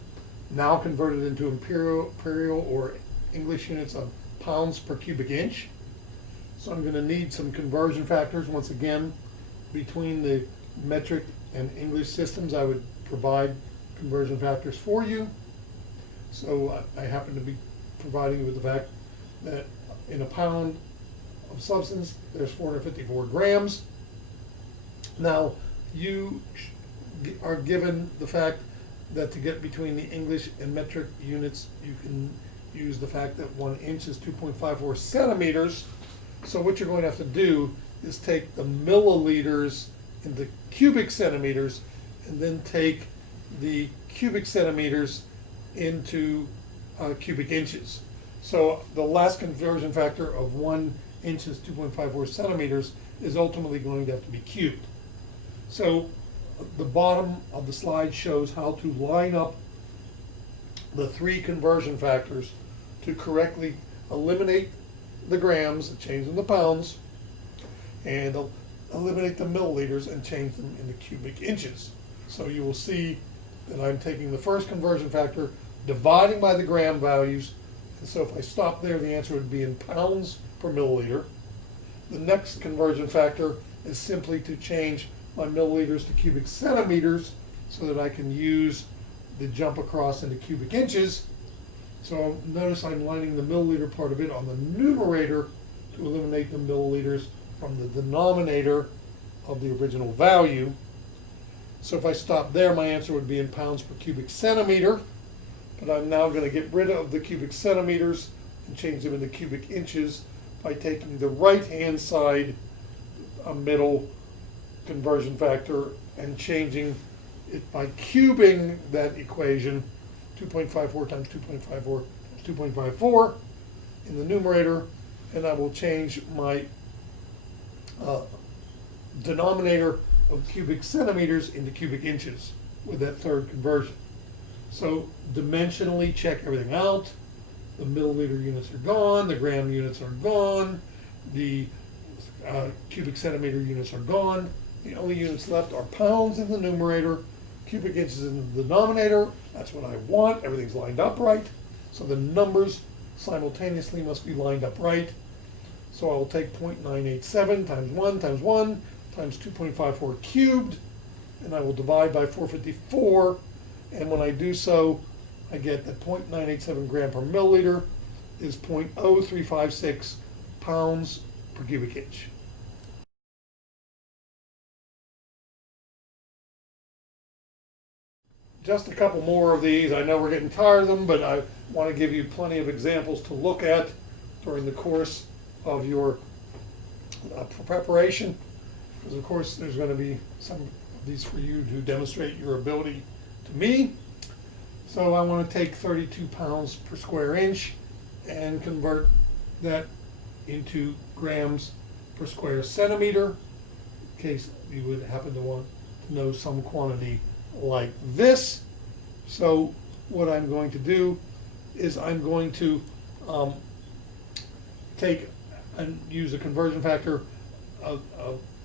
now converted into imperial or English units of pounds per cubic inch. So I'm going to need some conversion factors. Once again, between the metric and English systems, I would provide conversion factors for you. So I happen to be providing you with the fact that in a pound of substance, there's 454 grams. Now, you are given the fact that to get between the English and metric units, you can use the fact that 1 inch is 2.54 centimeters. So what you're going to have to do is take the milliliters into cubic centimeters, and then take the cubic centimeters into cubic inches. So the last conversion factor of 1 inch is 2.54 centimeters is ultimately going to have to be cubed. So the bottom of the slide shows how to line up the 3 conversion factors to correctly eliminate the grams and change them to pounds, and eliminate the milliliters and change them into cubic inches. So you will see that I'm taking the first conversion factor, dividing by the gram values. And so if I stop there, the answer would be in pounds per milliliter. The next conversion factor is simply to change my milliliters to cubic centimeters so that I can use the jump across into cubic inches. So notice I'm lining the milliliter part of it on the numerator to eliminate the milliliters from the denominator of the original value. So if I stop there, my answer would be in pounds per cubic centimeter. But I'm now going to get rid of the cubic centimeters and change them into cubic inches by taking the right-hand side middle conversion factor and changing it by cubing that equation, 2.54 times 2.54 is 2.54 in the numerator, and I will change my denominator of cubic centimeters into cubic inches with that third conversion. So dimensionally check everything out. The milliliter units are gone, the gram units are gone, the cubic centimeter units are gone. The only units left are pounds in the numerator, cubic inches in the denominator. That's what I want. Everything's lined up right. So the numbers simultaneously must be lined up right. So I will take 0.987 times 1 times 1 times 2.54 cubed, and I will divide by 454. And when I do so, I get that 0.987 gram per milliliter is 0.0356 pounds per cubic inch. Just a couple more of these. I know we're getting tired of them, but I want to give you plenty of examples to look at during the course of your preparation. Because of course there's going to be some of these for you to demonstrate your ability to me. So I want to take 32 pounds per square inch and convert that into grams per square centimeter, in case you would happen to want to know some quantity like this. So what I'm going to do is I'm going to take and use a conversion factor of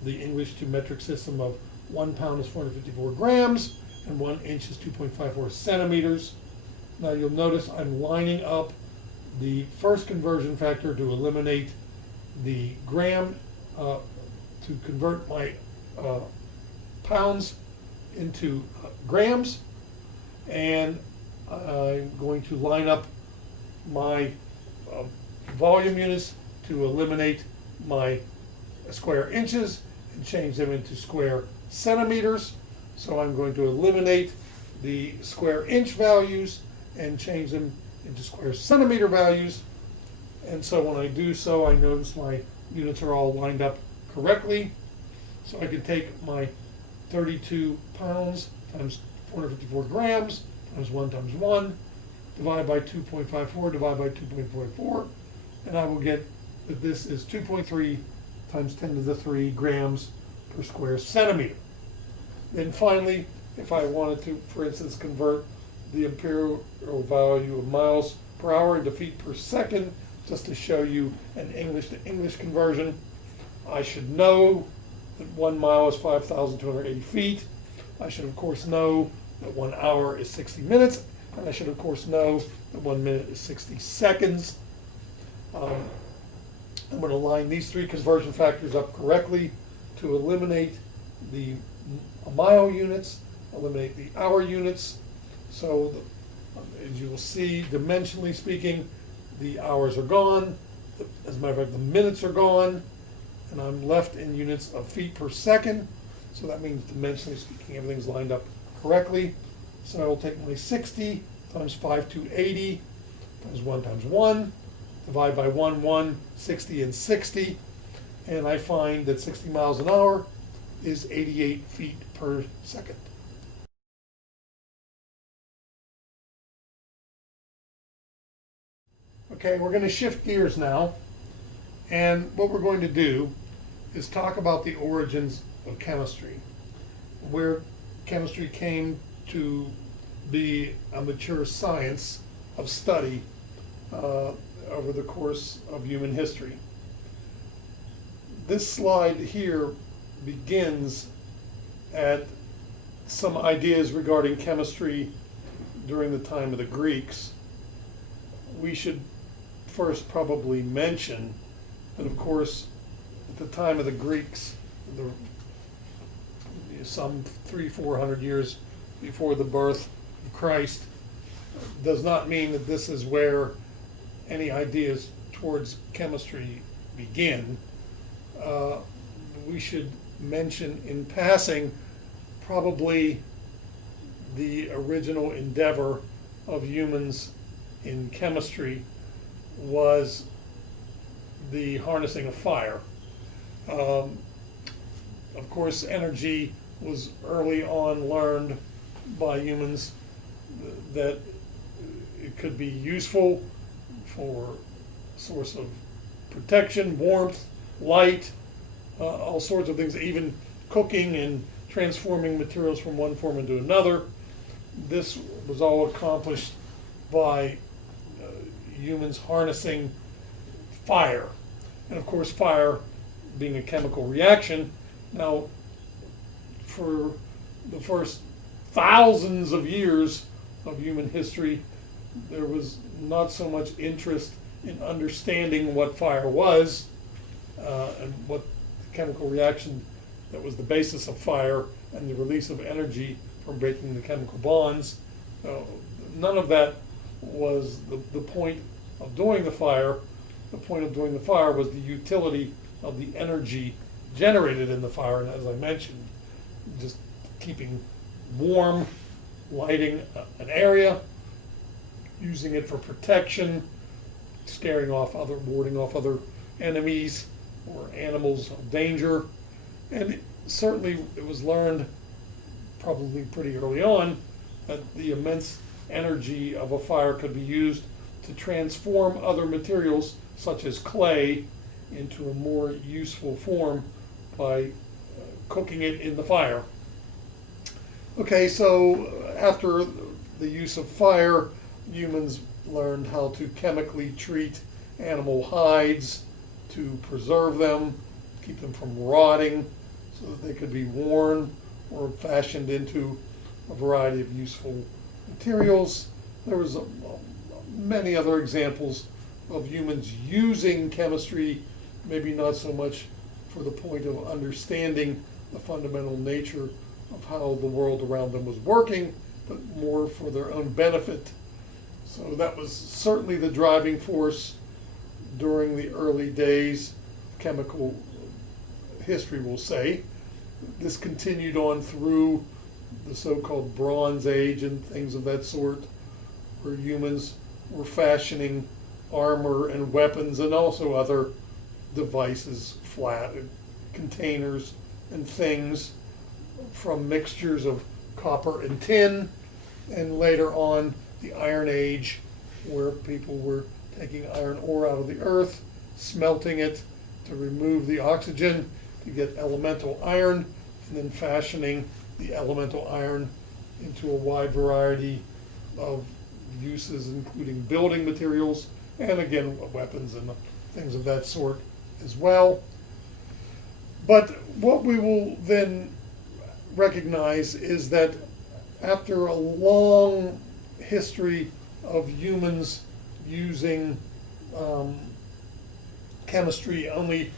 the English to metric system of 1 pound is 454 grams and 1 inch is 2.54 centimeters. Now you'll notice I'm lining up the first conversion factor to eliminate the gram, to convert my pounds into grams, and I'm going to line up my volume units to eliminate my square inches and change them into square centimeters. So I'm going to eliminate the square inch values and change them into square centimeter values. And so when I do so, I notice my units are all lined up correctly. So I can take my 32 pounds times 454 grams times 1 times 1, divide by 2.54, divide by 2.44, and I will get that this is 2.3 times 10 to the 3 grams per square centimeter. Then finally, if I wanted to, for instance, convert the imperial value of miles per hour into feet per second, just to show you an English to English conversion, I should know that 1 mile is 5,280 feet. I should of course know that 1 hour is 60 minutes, and I should of course know that 1 minute is 60 seconds. I'm going to line these three conversion factors up correctly to eliminate the mile units, eliminate the hour units. So as you will see, dimensionally speaking, the hours are gone. As a matter of fact, the minutes are gone, and I'm left in units of feet per second. So that means dimensionally speaking, everything's lined up correctly. So I will take my 60 times 5,280 times 1 times 1, divide by 1, 60 and 60, and I find that 60 miles an hour is 88 feet per second. Okay, we're going to shift gears now, and what we're going to do is talk about the origins of chemistry, where chemistry came to be a mature science of study over the course of human history. This slide here begins at some ideas regarding chemistry during the time of the Greeks, we should first probably mention that, of course, at the time of the Greeks, some 300-400 years before the birth of Christ, does not mean that this is where any ideas towards chemistry begin. We should mention in passing probably the original endeavor of humans in chemistry was the harnessing of fire. Of course, energy was early on learned by humans that it could be useful for source of protection, warmth, light, all sorts of things, even cooking and transforming materials from one form into another. This was all accomplished by humans harnessing fire. And of course, fire being a chemical reaction. Now, for the first thousands of years of human history, there was not so much interest in understanding what fire was and what the chemical reaction that was the basis of fire and the release of energy from breaking the chemical bonds. None of that was the point of doing the fire. The point of doing the fire was the utility of the energy generated in the fire, and as I mentioned, just keeping warm, lighting an area, using it for protection, warding off other enemies or animals of danger. And certainly it was learned probably pretty early on that the immense energy of a fire could be used to transform other materials such as clay into a more useful form by cooking it in the fire. Okay, so after the use of fire, humans learned how to chemically treat animal hides to preserve them, keep them from rotting, so that they could be worn or fashioned into a variety of useful materials. There was many other examples of humans using chemistry, maybe not so much for the point of understanding the fundamental nature of how the world around them was working, but more for their own benefit. So that was certainly the driving force during the early days of chemical history, we'll say. This continued on through the so-called Bronze Age and things of that sort, where humans were fashioning armor and weapons and also other devices, flat containers and things from mixtures of copper and tin, and later on the Iron Age, where people were taking iron ore out of the earth, smelting it to remove the oxygen to get elemental iron, and then fashioning the elemental iron into a wide variety of uses, including building materials, and again, weapons and things of that sort as well. But what we will then recognize is that after a long history of humans using chemistry only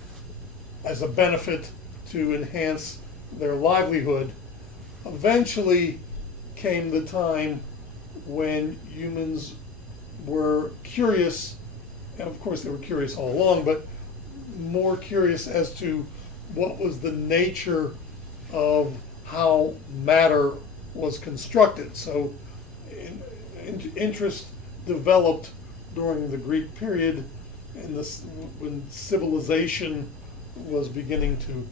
as a benefit to enhance their livelihood, eventually came the time when humans were curious, and of course they were curious all along, but more curious as to what was the nature of how matter was constructed. So interest developed during the Greek period, and when civilization was beginning to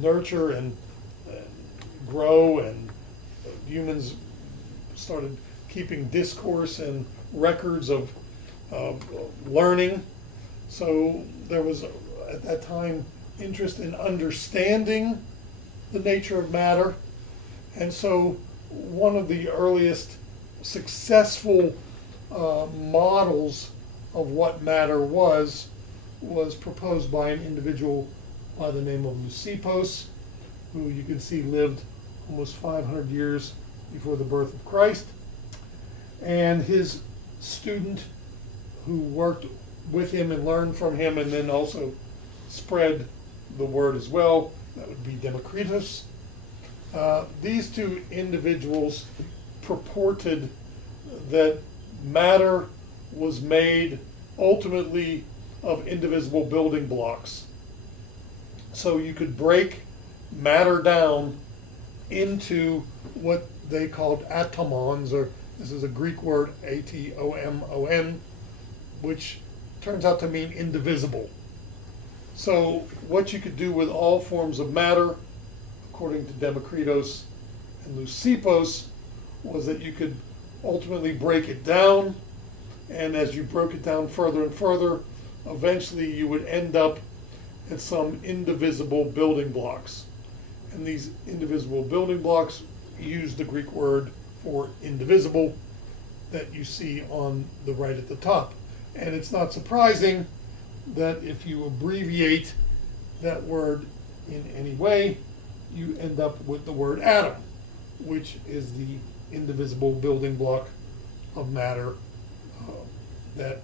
nurture and grow, and humans started keeping discourse and records of learning. So there was at that time interest in understanding the nature of matter. And so one of the earliest successful models of what matter was proposed by an individual by the name of Leucippus, who you can see lived almost 500 years before the birth of Christ. And his student who worked with him and learned from him and then also spread the word as well, that would be Democritus. These two individuals purported that matter was made ultimately of indivisible building blocks. So you could break matter down into what they called atomons, or this is a Greek word, atomon, which turns out to mean indivisible. So what you could do with all forms of matter, according to Democritus and Leucippus, was that you could ultimately break it down, and as you broke it down further and further, eventually you would end up at some indivisible building blocks. And these indivisible building blocks use the Greek word for indivisible that you see on the right at the top. And it's not surprising that if you abbreviate that word in any way, you end up with the word atom, which is the indivisible building block of matter that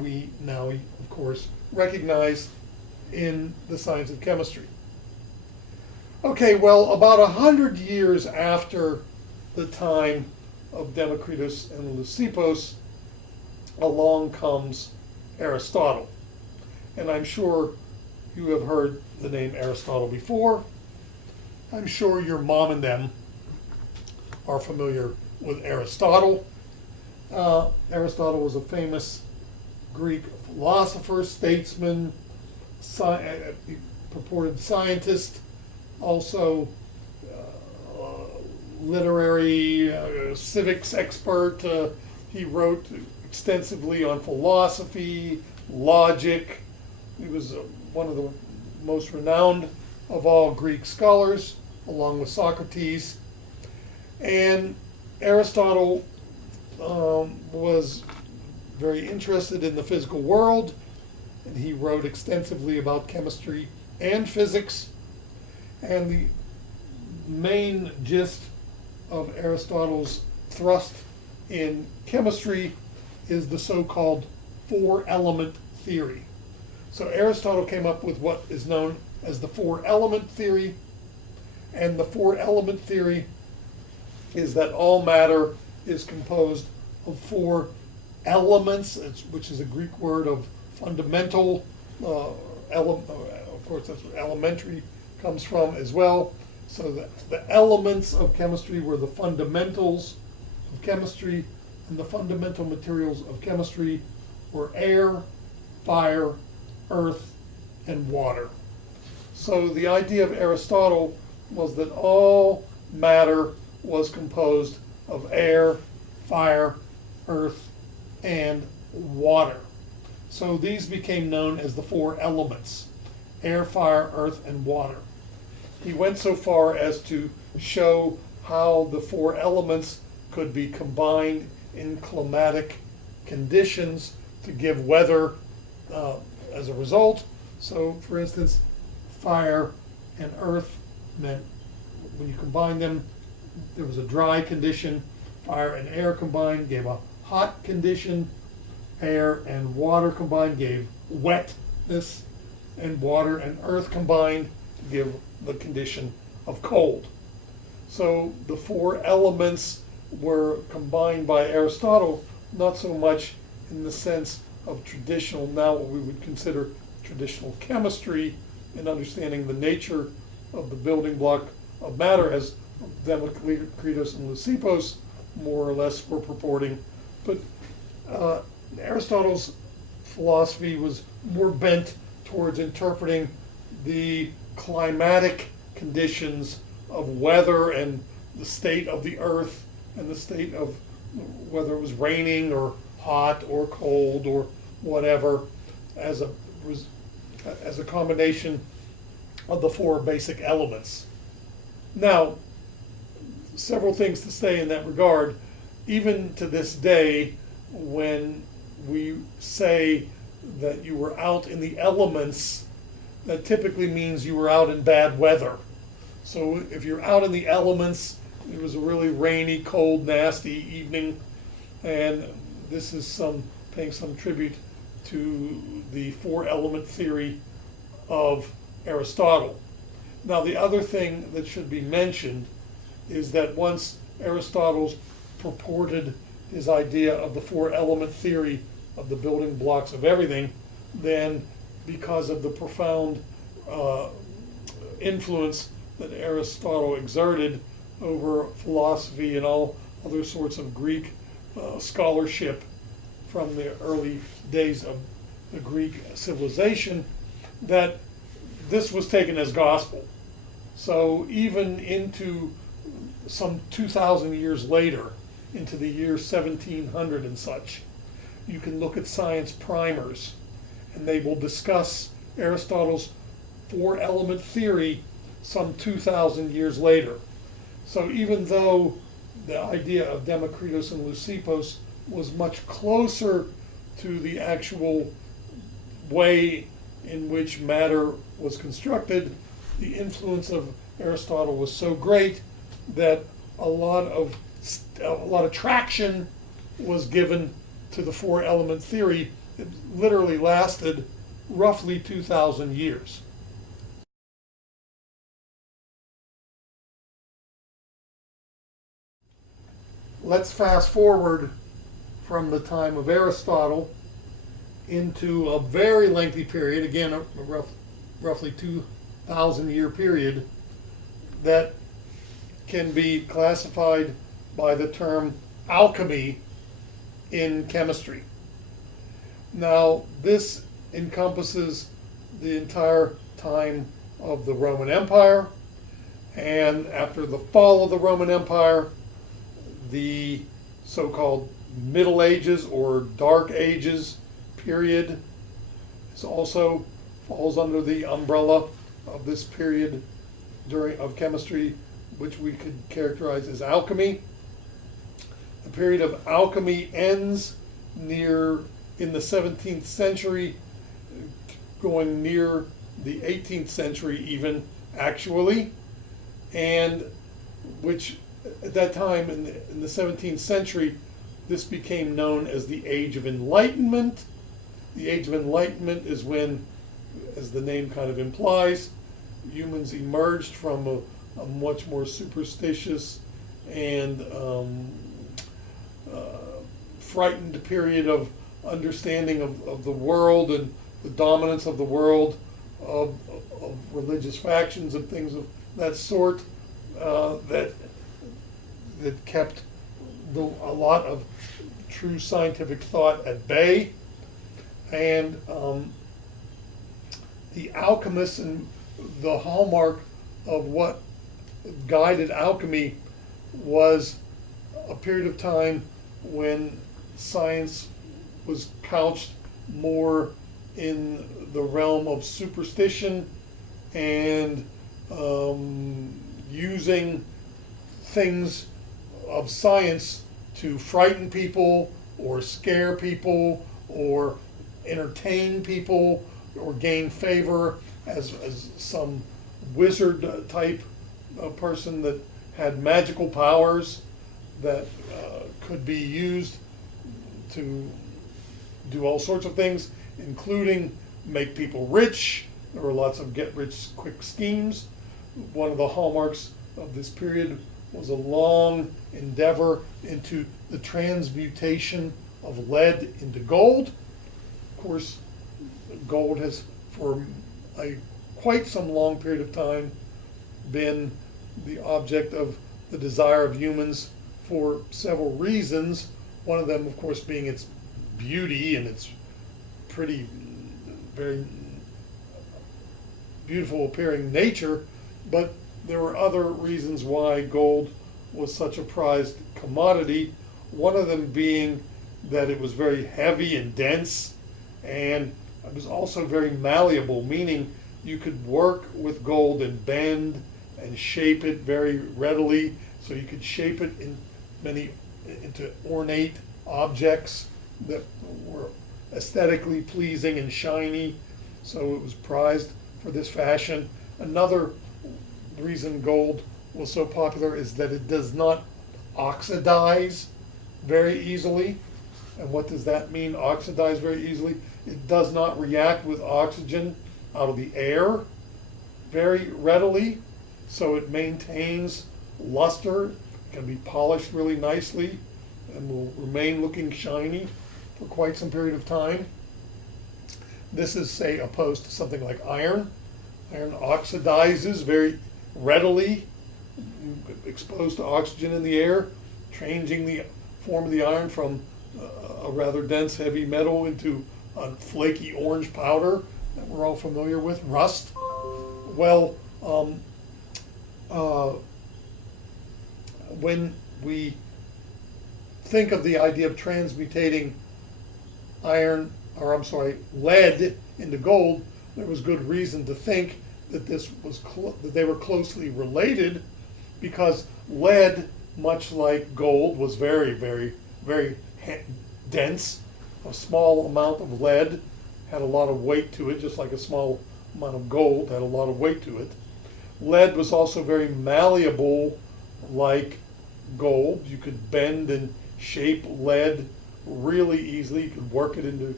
we now, of course, recognize in the science of chemistry. Okay, well, about 100 years after the time of Democritus and Leucippus, along comes Aristotle. And I'm sure you have heard the name Aristotle before. I'm sure your mom and them are familiar with Aristotle. Aristotle was a famous Greek philosopher, statesman, purported scientist, also literary, civics expert. He wrote extensively on philosophy, logic. He was one of the most renowned of all Greek scholars, along with Socrates. And Aristotle was very interested in the physical world, and he wrote extensively about chemistry and physics. And the main gist of Aristotle's thrust in chemistry is the so-called four-element theory. So Aristotle came up with what is known as the four-element theory, and the four-element theory is that all matter is composed of four elements, which is a Greek word of fundamental, of course that's where elementary comes from as well. So the elements of chemistry were the fundamentals of chemistry, and the fundamental materials of chemistry were air, fire, earth, and water. So the idea of Aristotle was that all matter was composed of air, fire, earth, and water. So these became known as the four elements: air, fire, earth, and water. He went so far as to show how the four elements could be combined in climatic conditions to give weather as a result. So, for instance, fire and earth meant when you combine them, there was a dry condition. Fire and air combined gave a hot condition. Air and water combined gave wetness, and water and earth combined to give the condition of cold. So the four elements were combined by Aristotle, not so much in the sense of traditional, now what we would consider traditional chemistry, and understanding the nature of the building block of matter, as Democritus and Leucippus more or less were purporting. But Aristotle's philosophy was more bent towards interpreting the climatic conditions of weather and the state of the earth and the state of whether it was raining or hot or cold or whatever as a combination of the four basic elements. Now, several things to say in that regard. Even to this day, when we say that you were out in the elements, that typically means you were out in bad weather. So if you're out in the elements, it was a really rainy, cold, nasty evening, and this is paying some tribute to the four-element theory of Aristotle. Now, the other thing that should be mentioned is that once Aristotle purported his idea of the four-element theory of the building blocks of everything, then because of the profound influence that Aristotle exerted over philosophy and all other sorts of Greek scholarship from the early days of the Greek civilization, that this was taken as gospel. So even into some 2,000 years later, into the year 1700 and such, you can look at science primers, and they will discuss Aristotle's four-element theory some 2,000 years later. So even though the idea of Democritus and Leucippus was much closer to the actual way in which matter was constructed, the influence of Aristotle was so great that a lot of traction was given to the four-element theory. It literally lasted roughly 2,000 years. Let's fast forward from the time of Aristotle into a very lengthy period, again, a roughly 2,000 year period, that can be classified by the term alchemy in chemistry. Now, this encompasses the entire time of the Roman Empire, and after the fall of the Roman Empire, the so-called Middle Ages or Dark Ages period also falls under the umbrella of this period of chemistry, which we could characterize as alchemy. The period of alchemy ends in the 17th century, going near the 18th century even, actually, and which at that time in the 17th century, this became known as the Age of Enlightenment. The Age of Enlightenment is when, as the name kind of implies, humans emerged from a much more superstitious and frightened period of understanding of the world and the dominance of the world, of religious factions and things of that sort, that kept a lot of true scientific thought at bay. And the alchemists, and the hallmark of what guided alchemy was a period of time when science was couched more in the realm of superstition and using things of science to frighten people or scare people or entertain people or gain favor as some wizard type person that had magical powers that could be used to do all sorts of things, including make people rich. There were lots of get-rich-quick schemes. One of the hallmarks of this period was a long endeavor into the transmutation of lead into gold. Of course, gold has, for quite some long period of time, been the object of the desire of humans for several reasons. One of them, of course, being its beauty and its pretty, very beautiful appearing nature, but there were other reasons why gold was such a prized commodity. One of them being that it was very heavy and dense, and it was also very malleable, meaning you could work with gold and bend and shape it very readily. So you could shape it into ornate objects that were aesthetically pleasing and shiny. So it was prized for this fashion. Another the reason gold was so popular is that it does not oxidize very easily. And what does that mean, oxidize very easily? It does not react with oxygen out of the air very readily, so it maintains luster, can be polished really nicely, and will remain looking shiny for quite some period of time. This is, say, opposed to something like iron. Iron oxidizes very readily, exposed to oxygen in the air, changing the form of the iron from a rather dense heavy metal into a flaky orange powder that we're all familiar with, rust. Well, when we think of the idea of transmutating lead into gold, there was good reason to think that that they were closely related, because lead, much like gold, was very, very, very dense. A small amount of lead had a lot of weight to it, just like a small amount of gold had a lot of weight to it. Lead was also very malleable, like gold. You could bend and shape lead really easily. You could work it into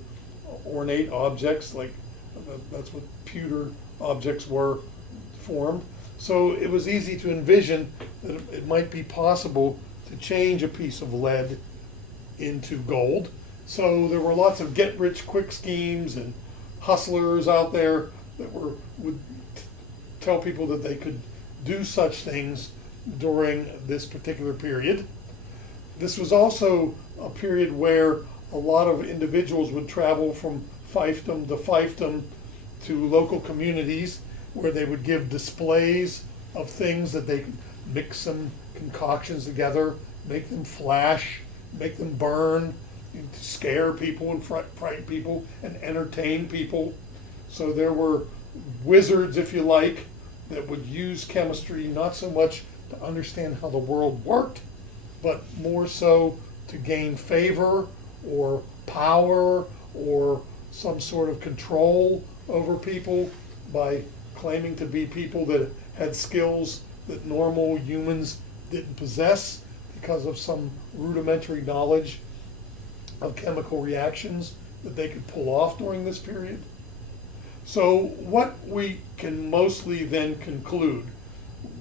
ornate objects, like that's what pewter objects were formed. So it was easy to envision that it might be possible to change a piece of lead into gold. So there were lots of get-rich-quick schemes and hustlers out there that would tell people that they could do such things during this particular period. This was also a period where a lot of individuals would travel from fiefdom to fiefdom to local communities, where they would give displays of things that they could mix some concoctions together, make them flash, make them burn, to scare people and frighten people and entertain people. So there were wizards, if you like, that would use chemistry not so much to understand how the world worked, but more so to gain favor or power or some sort of control over people by claiming to be people that had skills that normal humans didn't possess because of some rudimentary knowledge of chemical reactions that they could pull off during this period. So what we can mostly then conclude,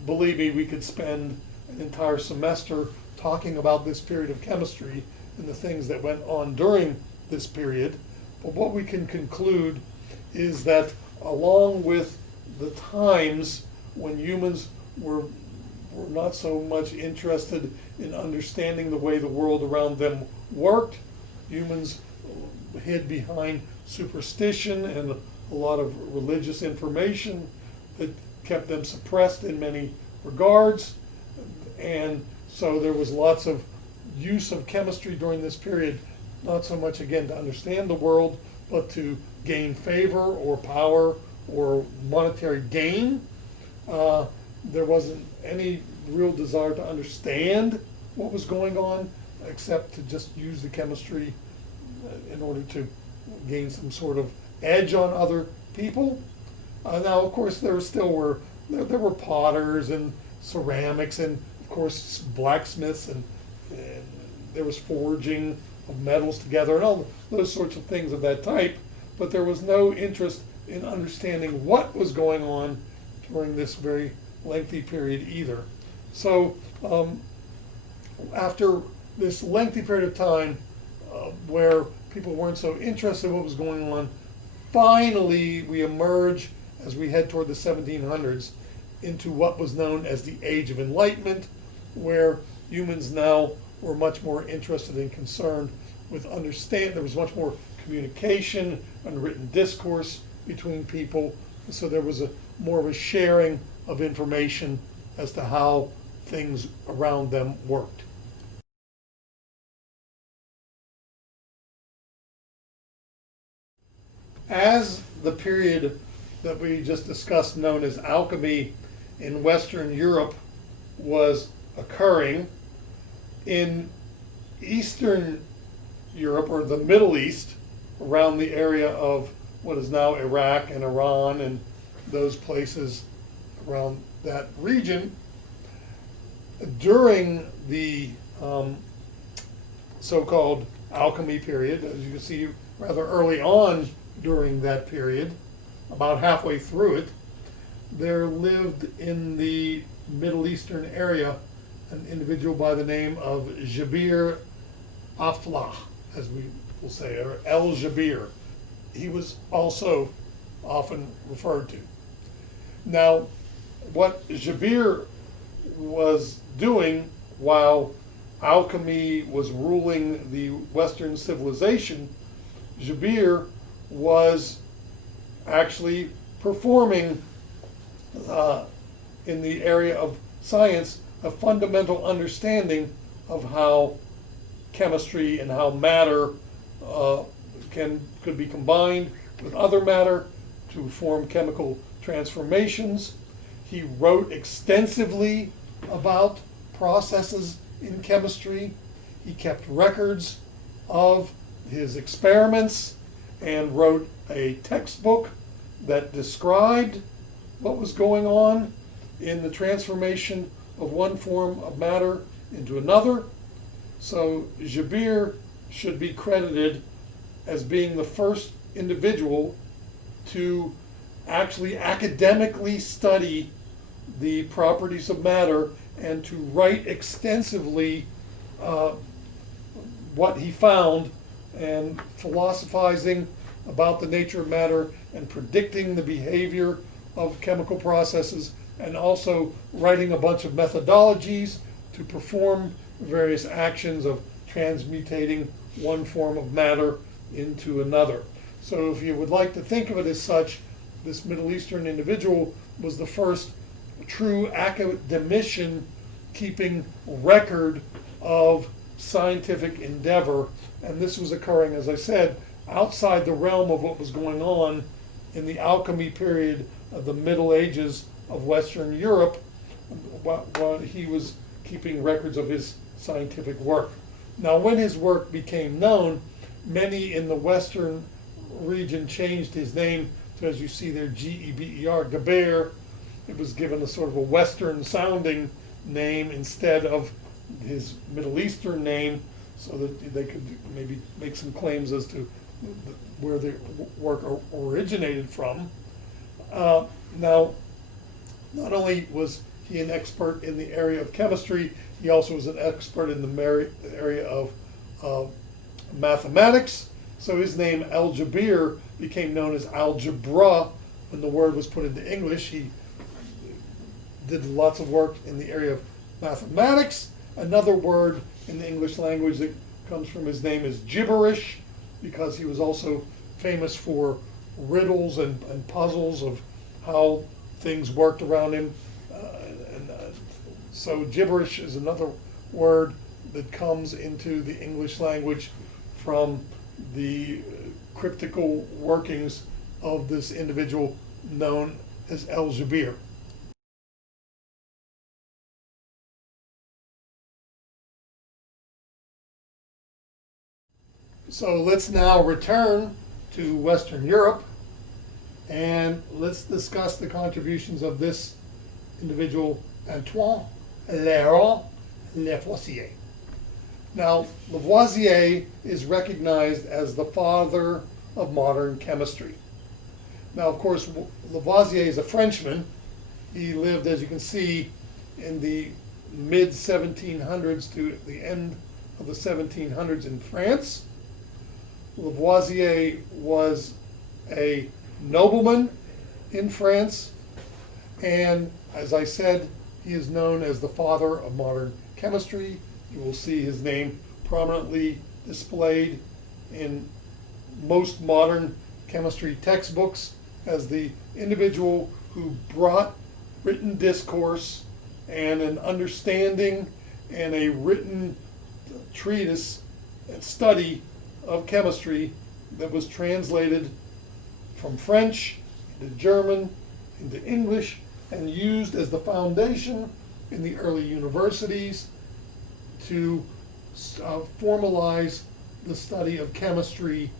believe me, we could spend an entire semester talking about this period of chemistry and the things that went on during this period, but what we can conclude is that along with the times when humans were not so much interested in understanding the way the world around them worked, humans hid behind superstition and a lot of religious information that kept them suppressed in many regards. And so there was lots of use of chemistry during this period, not so much, again, to understand the world, but to gain favor or power or monetary gain. There wasn't any real desire to understand what was going on, except to just use the chemistry in order to gain some sort of edge on other people. Now, of course, there were potters and ceramics and, of course, blacksmiths, and there was forging of metals together and all those sorts of things of that type. But there was no interest in understanding what was going on during this very lengthy period either. So after this lengthy period of time where people weren't so interested in what was going on, finally we emerge, as we head toward the 1700s, into what was known as the Age of Enlightenment, where humans now were much more interested and concerned with there was much more communication and written discourse between people, so there was more of a sharing of information as to how things around them worked. As the period that we just discussed, known as alchemy in Western Europe, was occurring, in Eastern Europe, or the Middle East, around the area of what is now Iraq and Iran and those places around that region. During the so-called alchemy period, as you can see rather early on during that period, about halfway through it, there lived in the Middle Eastern area an individual by the name of Jabir Aflah, as we will say, or El Jabir. He was also often referred to. Now, what Jabir was doing while alchemy was ruling the Western civilization, Jabir was actually performing in the area of science a fundamental understanding of how chemistry and how matter could be combined with other matter to form chemical transformations. He wrote extensively about processes in chemistry. He kept records of his experiments and wrote a textbook that described what was going on in the transformation of one form of matter into another. So Jabir should be credited as being the first individual to actually academically study the properties of matter and to write extensively what he found and philosophizing about the nature of matter and predicting the behavior of chemical processes, and also writing a bunch of methodologies to perform various actions of transmutating one form of matter into another. So if you would like to think of it as such, this Middle Eastern individual was the first true academician keeping record of scientific endeavor, and this was occurring, as I said, outside the realm of what was going on in the alchemy period of the Middle Ages of Western Europe, while he was keeping records of his scientific work. Now, when his work became known, many in the Western region changed his name to, as you see there, Geber, Geber. It was given a sort of a Western sounding name instead of his Middle Eastern name, so that they could maybe make some claims as to where the work originated from. Now, not only was he an expert in the area of chemistry, he also was an expert in the area of mathematics. So his name, Al-Jabir, became known as algebra when the word was put into English. He did lots of work in the area of mathematics. Another word in the English language that comes from his name is gibberish, because he was also famous for riddles and puzzles of how things worked around him. So gibberish is another word that comes into the English language from the cryptical workings of this individual known as El-Jabir. So let's now return to Western Europe, and let's discuss the contributions of this individual, Antoine Léon Lavoisier. Now, Lavoisier is recognized as the father of modern chemistry. Now, of course, Lavoisier is a Frenchman. He lived, as you can see, in the mid-1700s to the end of the 1700s in France. Lavoisier was a nobleman in France, and as I said, he is known as the father of modern chemistry. You will see his name prominently displayed in most modern chemistry textbooks as the individual who brought written discourse and an understanding and a written treatise and study of chemistry that was translated from French into German into English and used as the foundation in the early universities to formalize the study of chemistry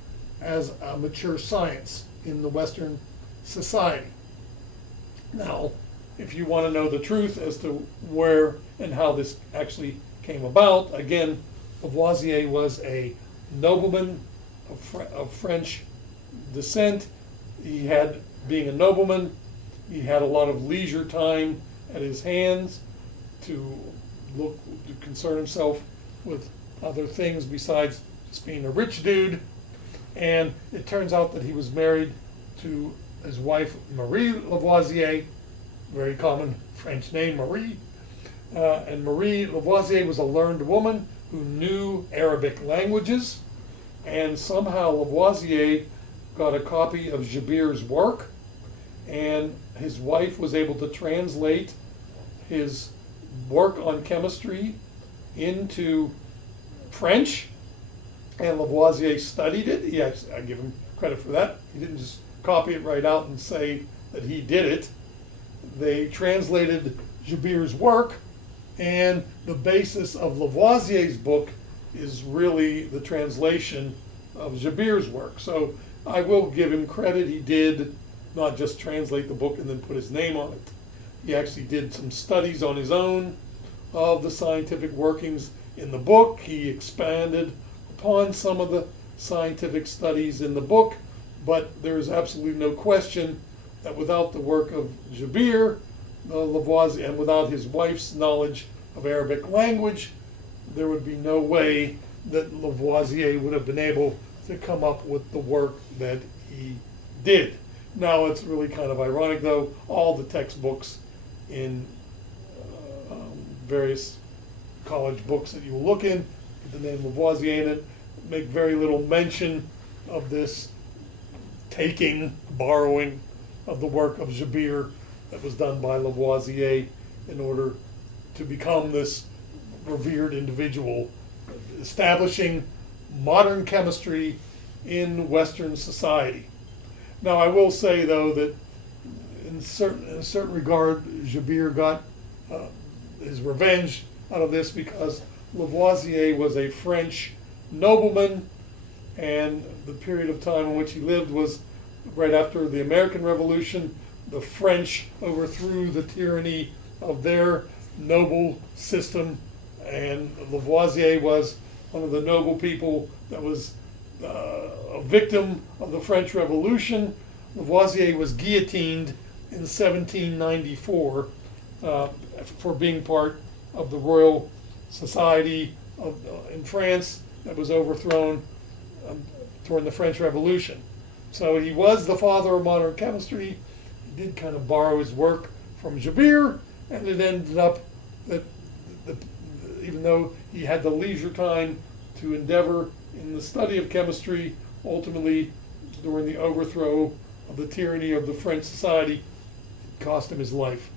as a mature science in the Western society. Now, if you want to know the truth as to where and how this actually came about, again, Lavoisier was a nobleman of French descent. He had, being a nobleman, he had a lot of leisure time at his hands to concern himself with other things besides just being a rich dude. And it turns out that he was married to his wife, Marie Lavoisier, very common French name, Marie. And Marie Lavoisier was a learned woman who knew Arabic languages, and somehow Lavoisier got a copy of Jabir's work, and his wife was able to translate his work on chemistry into French, and Lavoisier studied it. He actually, I give him credit for that. He didn't just copy it right out and say that he did it. They translated Jabir's work, and the basis of Lavoisier's book is really the translation of Jabir's work. So I will give him credit. He did not just translate the book and then put his name on it. He actually did some studies on his own of the scientific workings in the book. He expanded upon some of the scientific studies in the book, but there is absolutely no question that without the work of Jabir, Lavoisier, and without his wife's knowledge of Arabic language, there would be no way that Lavoisier would have been able to come up with the work that he did. Now, it's really kind of ironic, though. All the textbooks in various college books that you will look in, with the name Lavoisier in it, make very little mention of this borrowing of the work of Jabir that was done by Lavoisier in order to become this revered individual, establishing modern chemistry in Western society. Now, I will say, though, that in a certain regard, Jabir got his revenge out of this, because Lavoisier was a French nobleman, and the period of time in which he lived was right after the American Revolution. The French overthrew the tyranny of their noble system, and Lavoisier was one of the noble people that was a victim of the French Revolution. Lavoisier was guillotined in 1794 for being part of the Royal Society in France that was overthrown during the French Revolution. So he was the father of modern chemistry. He did kind of borrow his work from Jabir, and it ended up that even though he had the leisure time to endeavor in the study of chemistry, ultimately, during the overthrow of the tyranny of the French society, it cost him his life.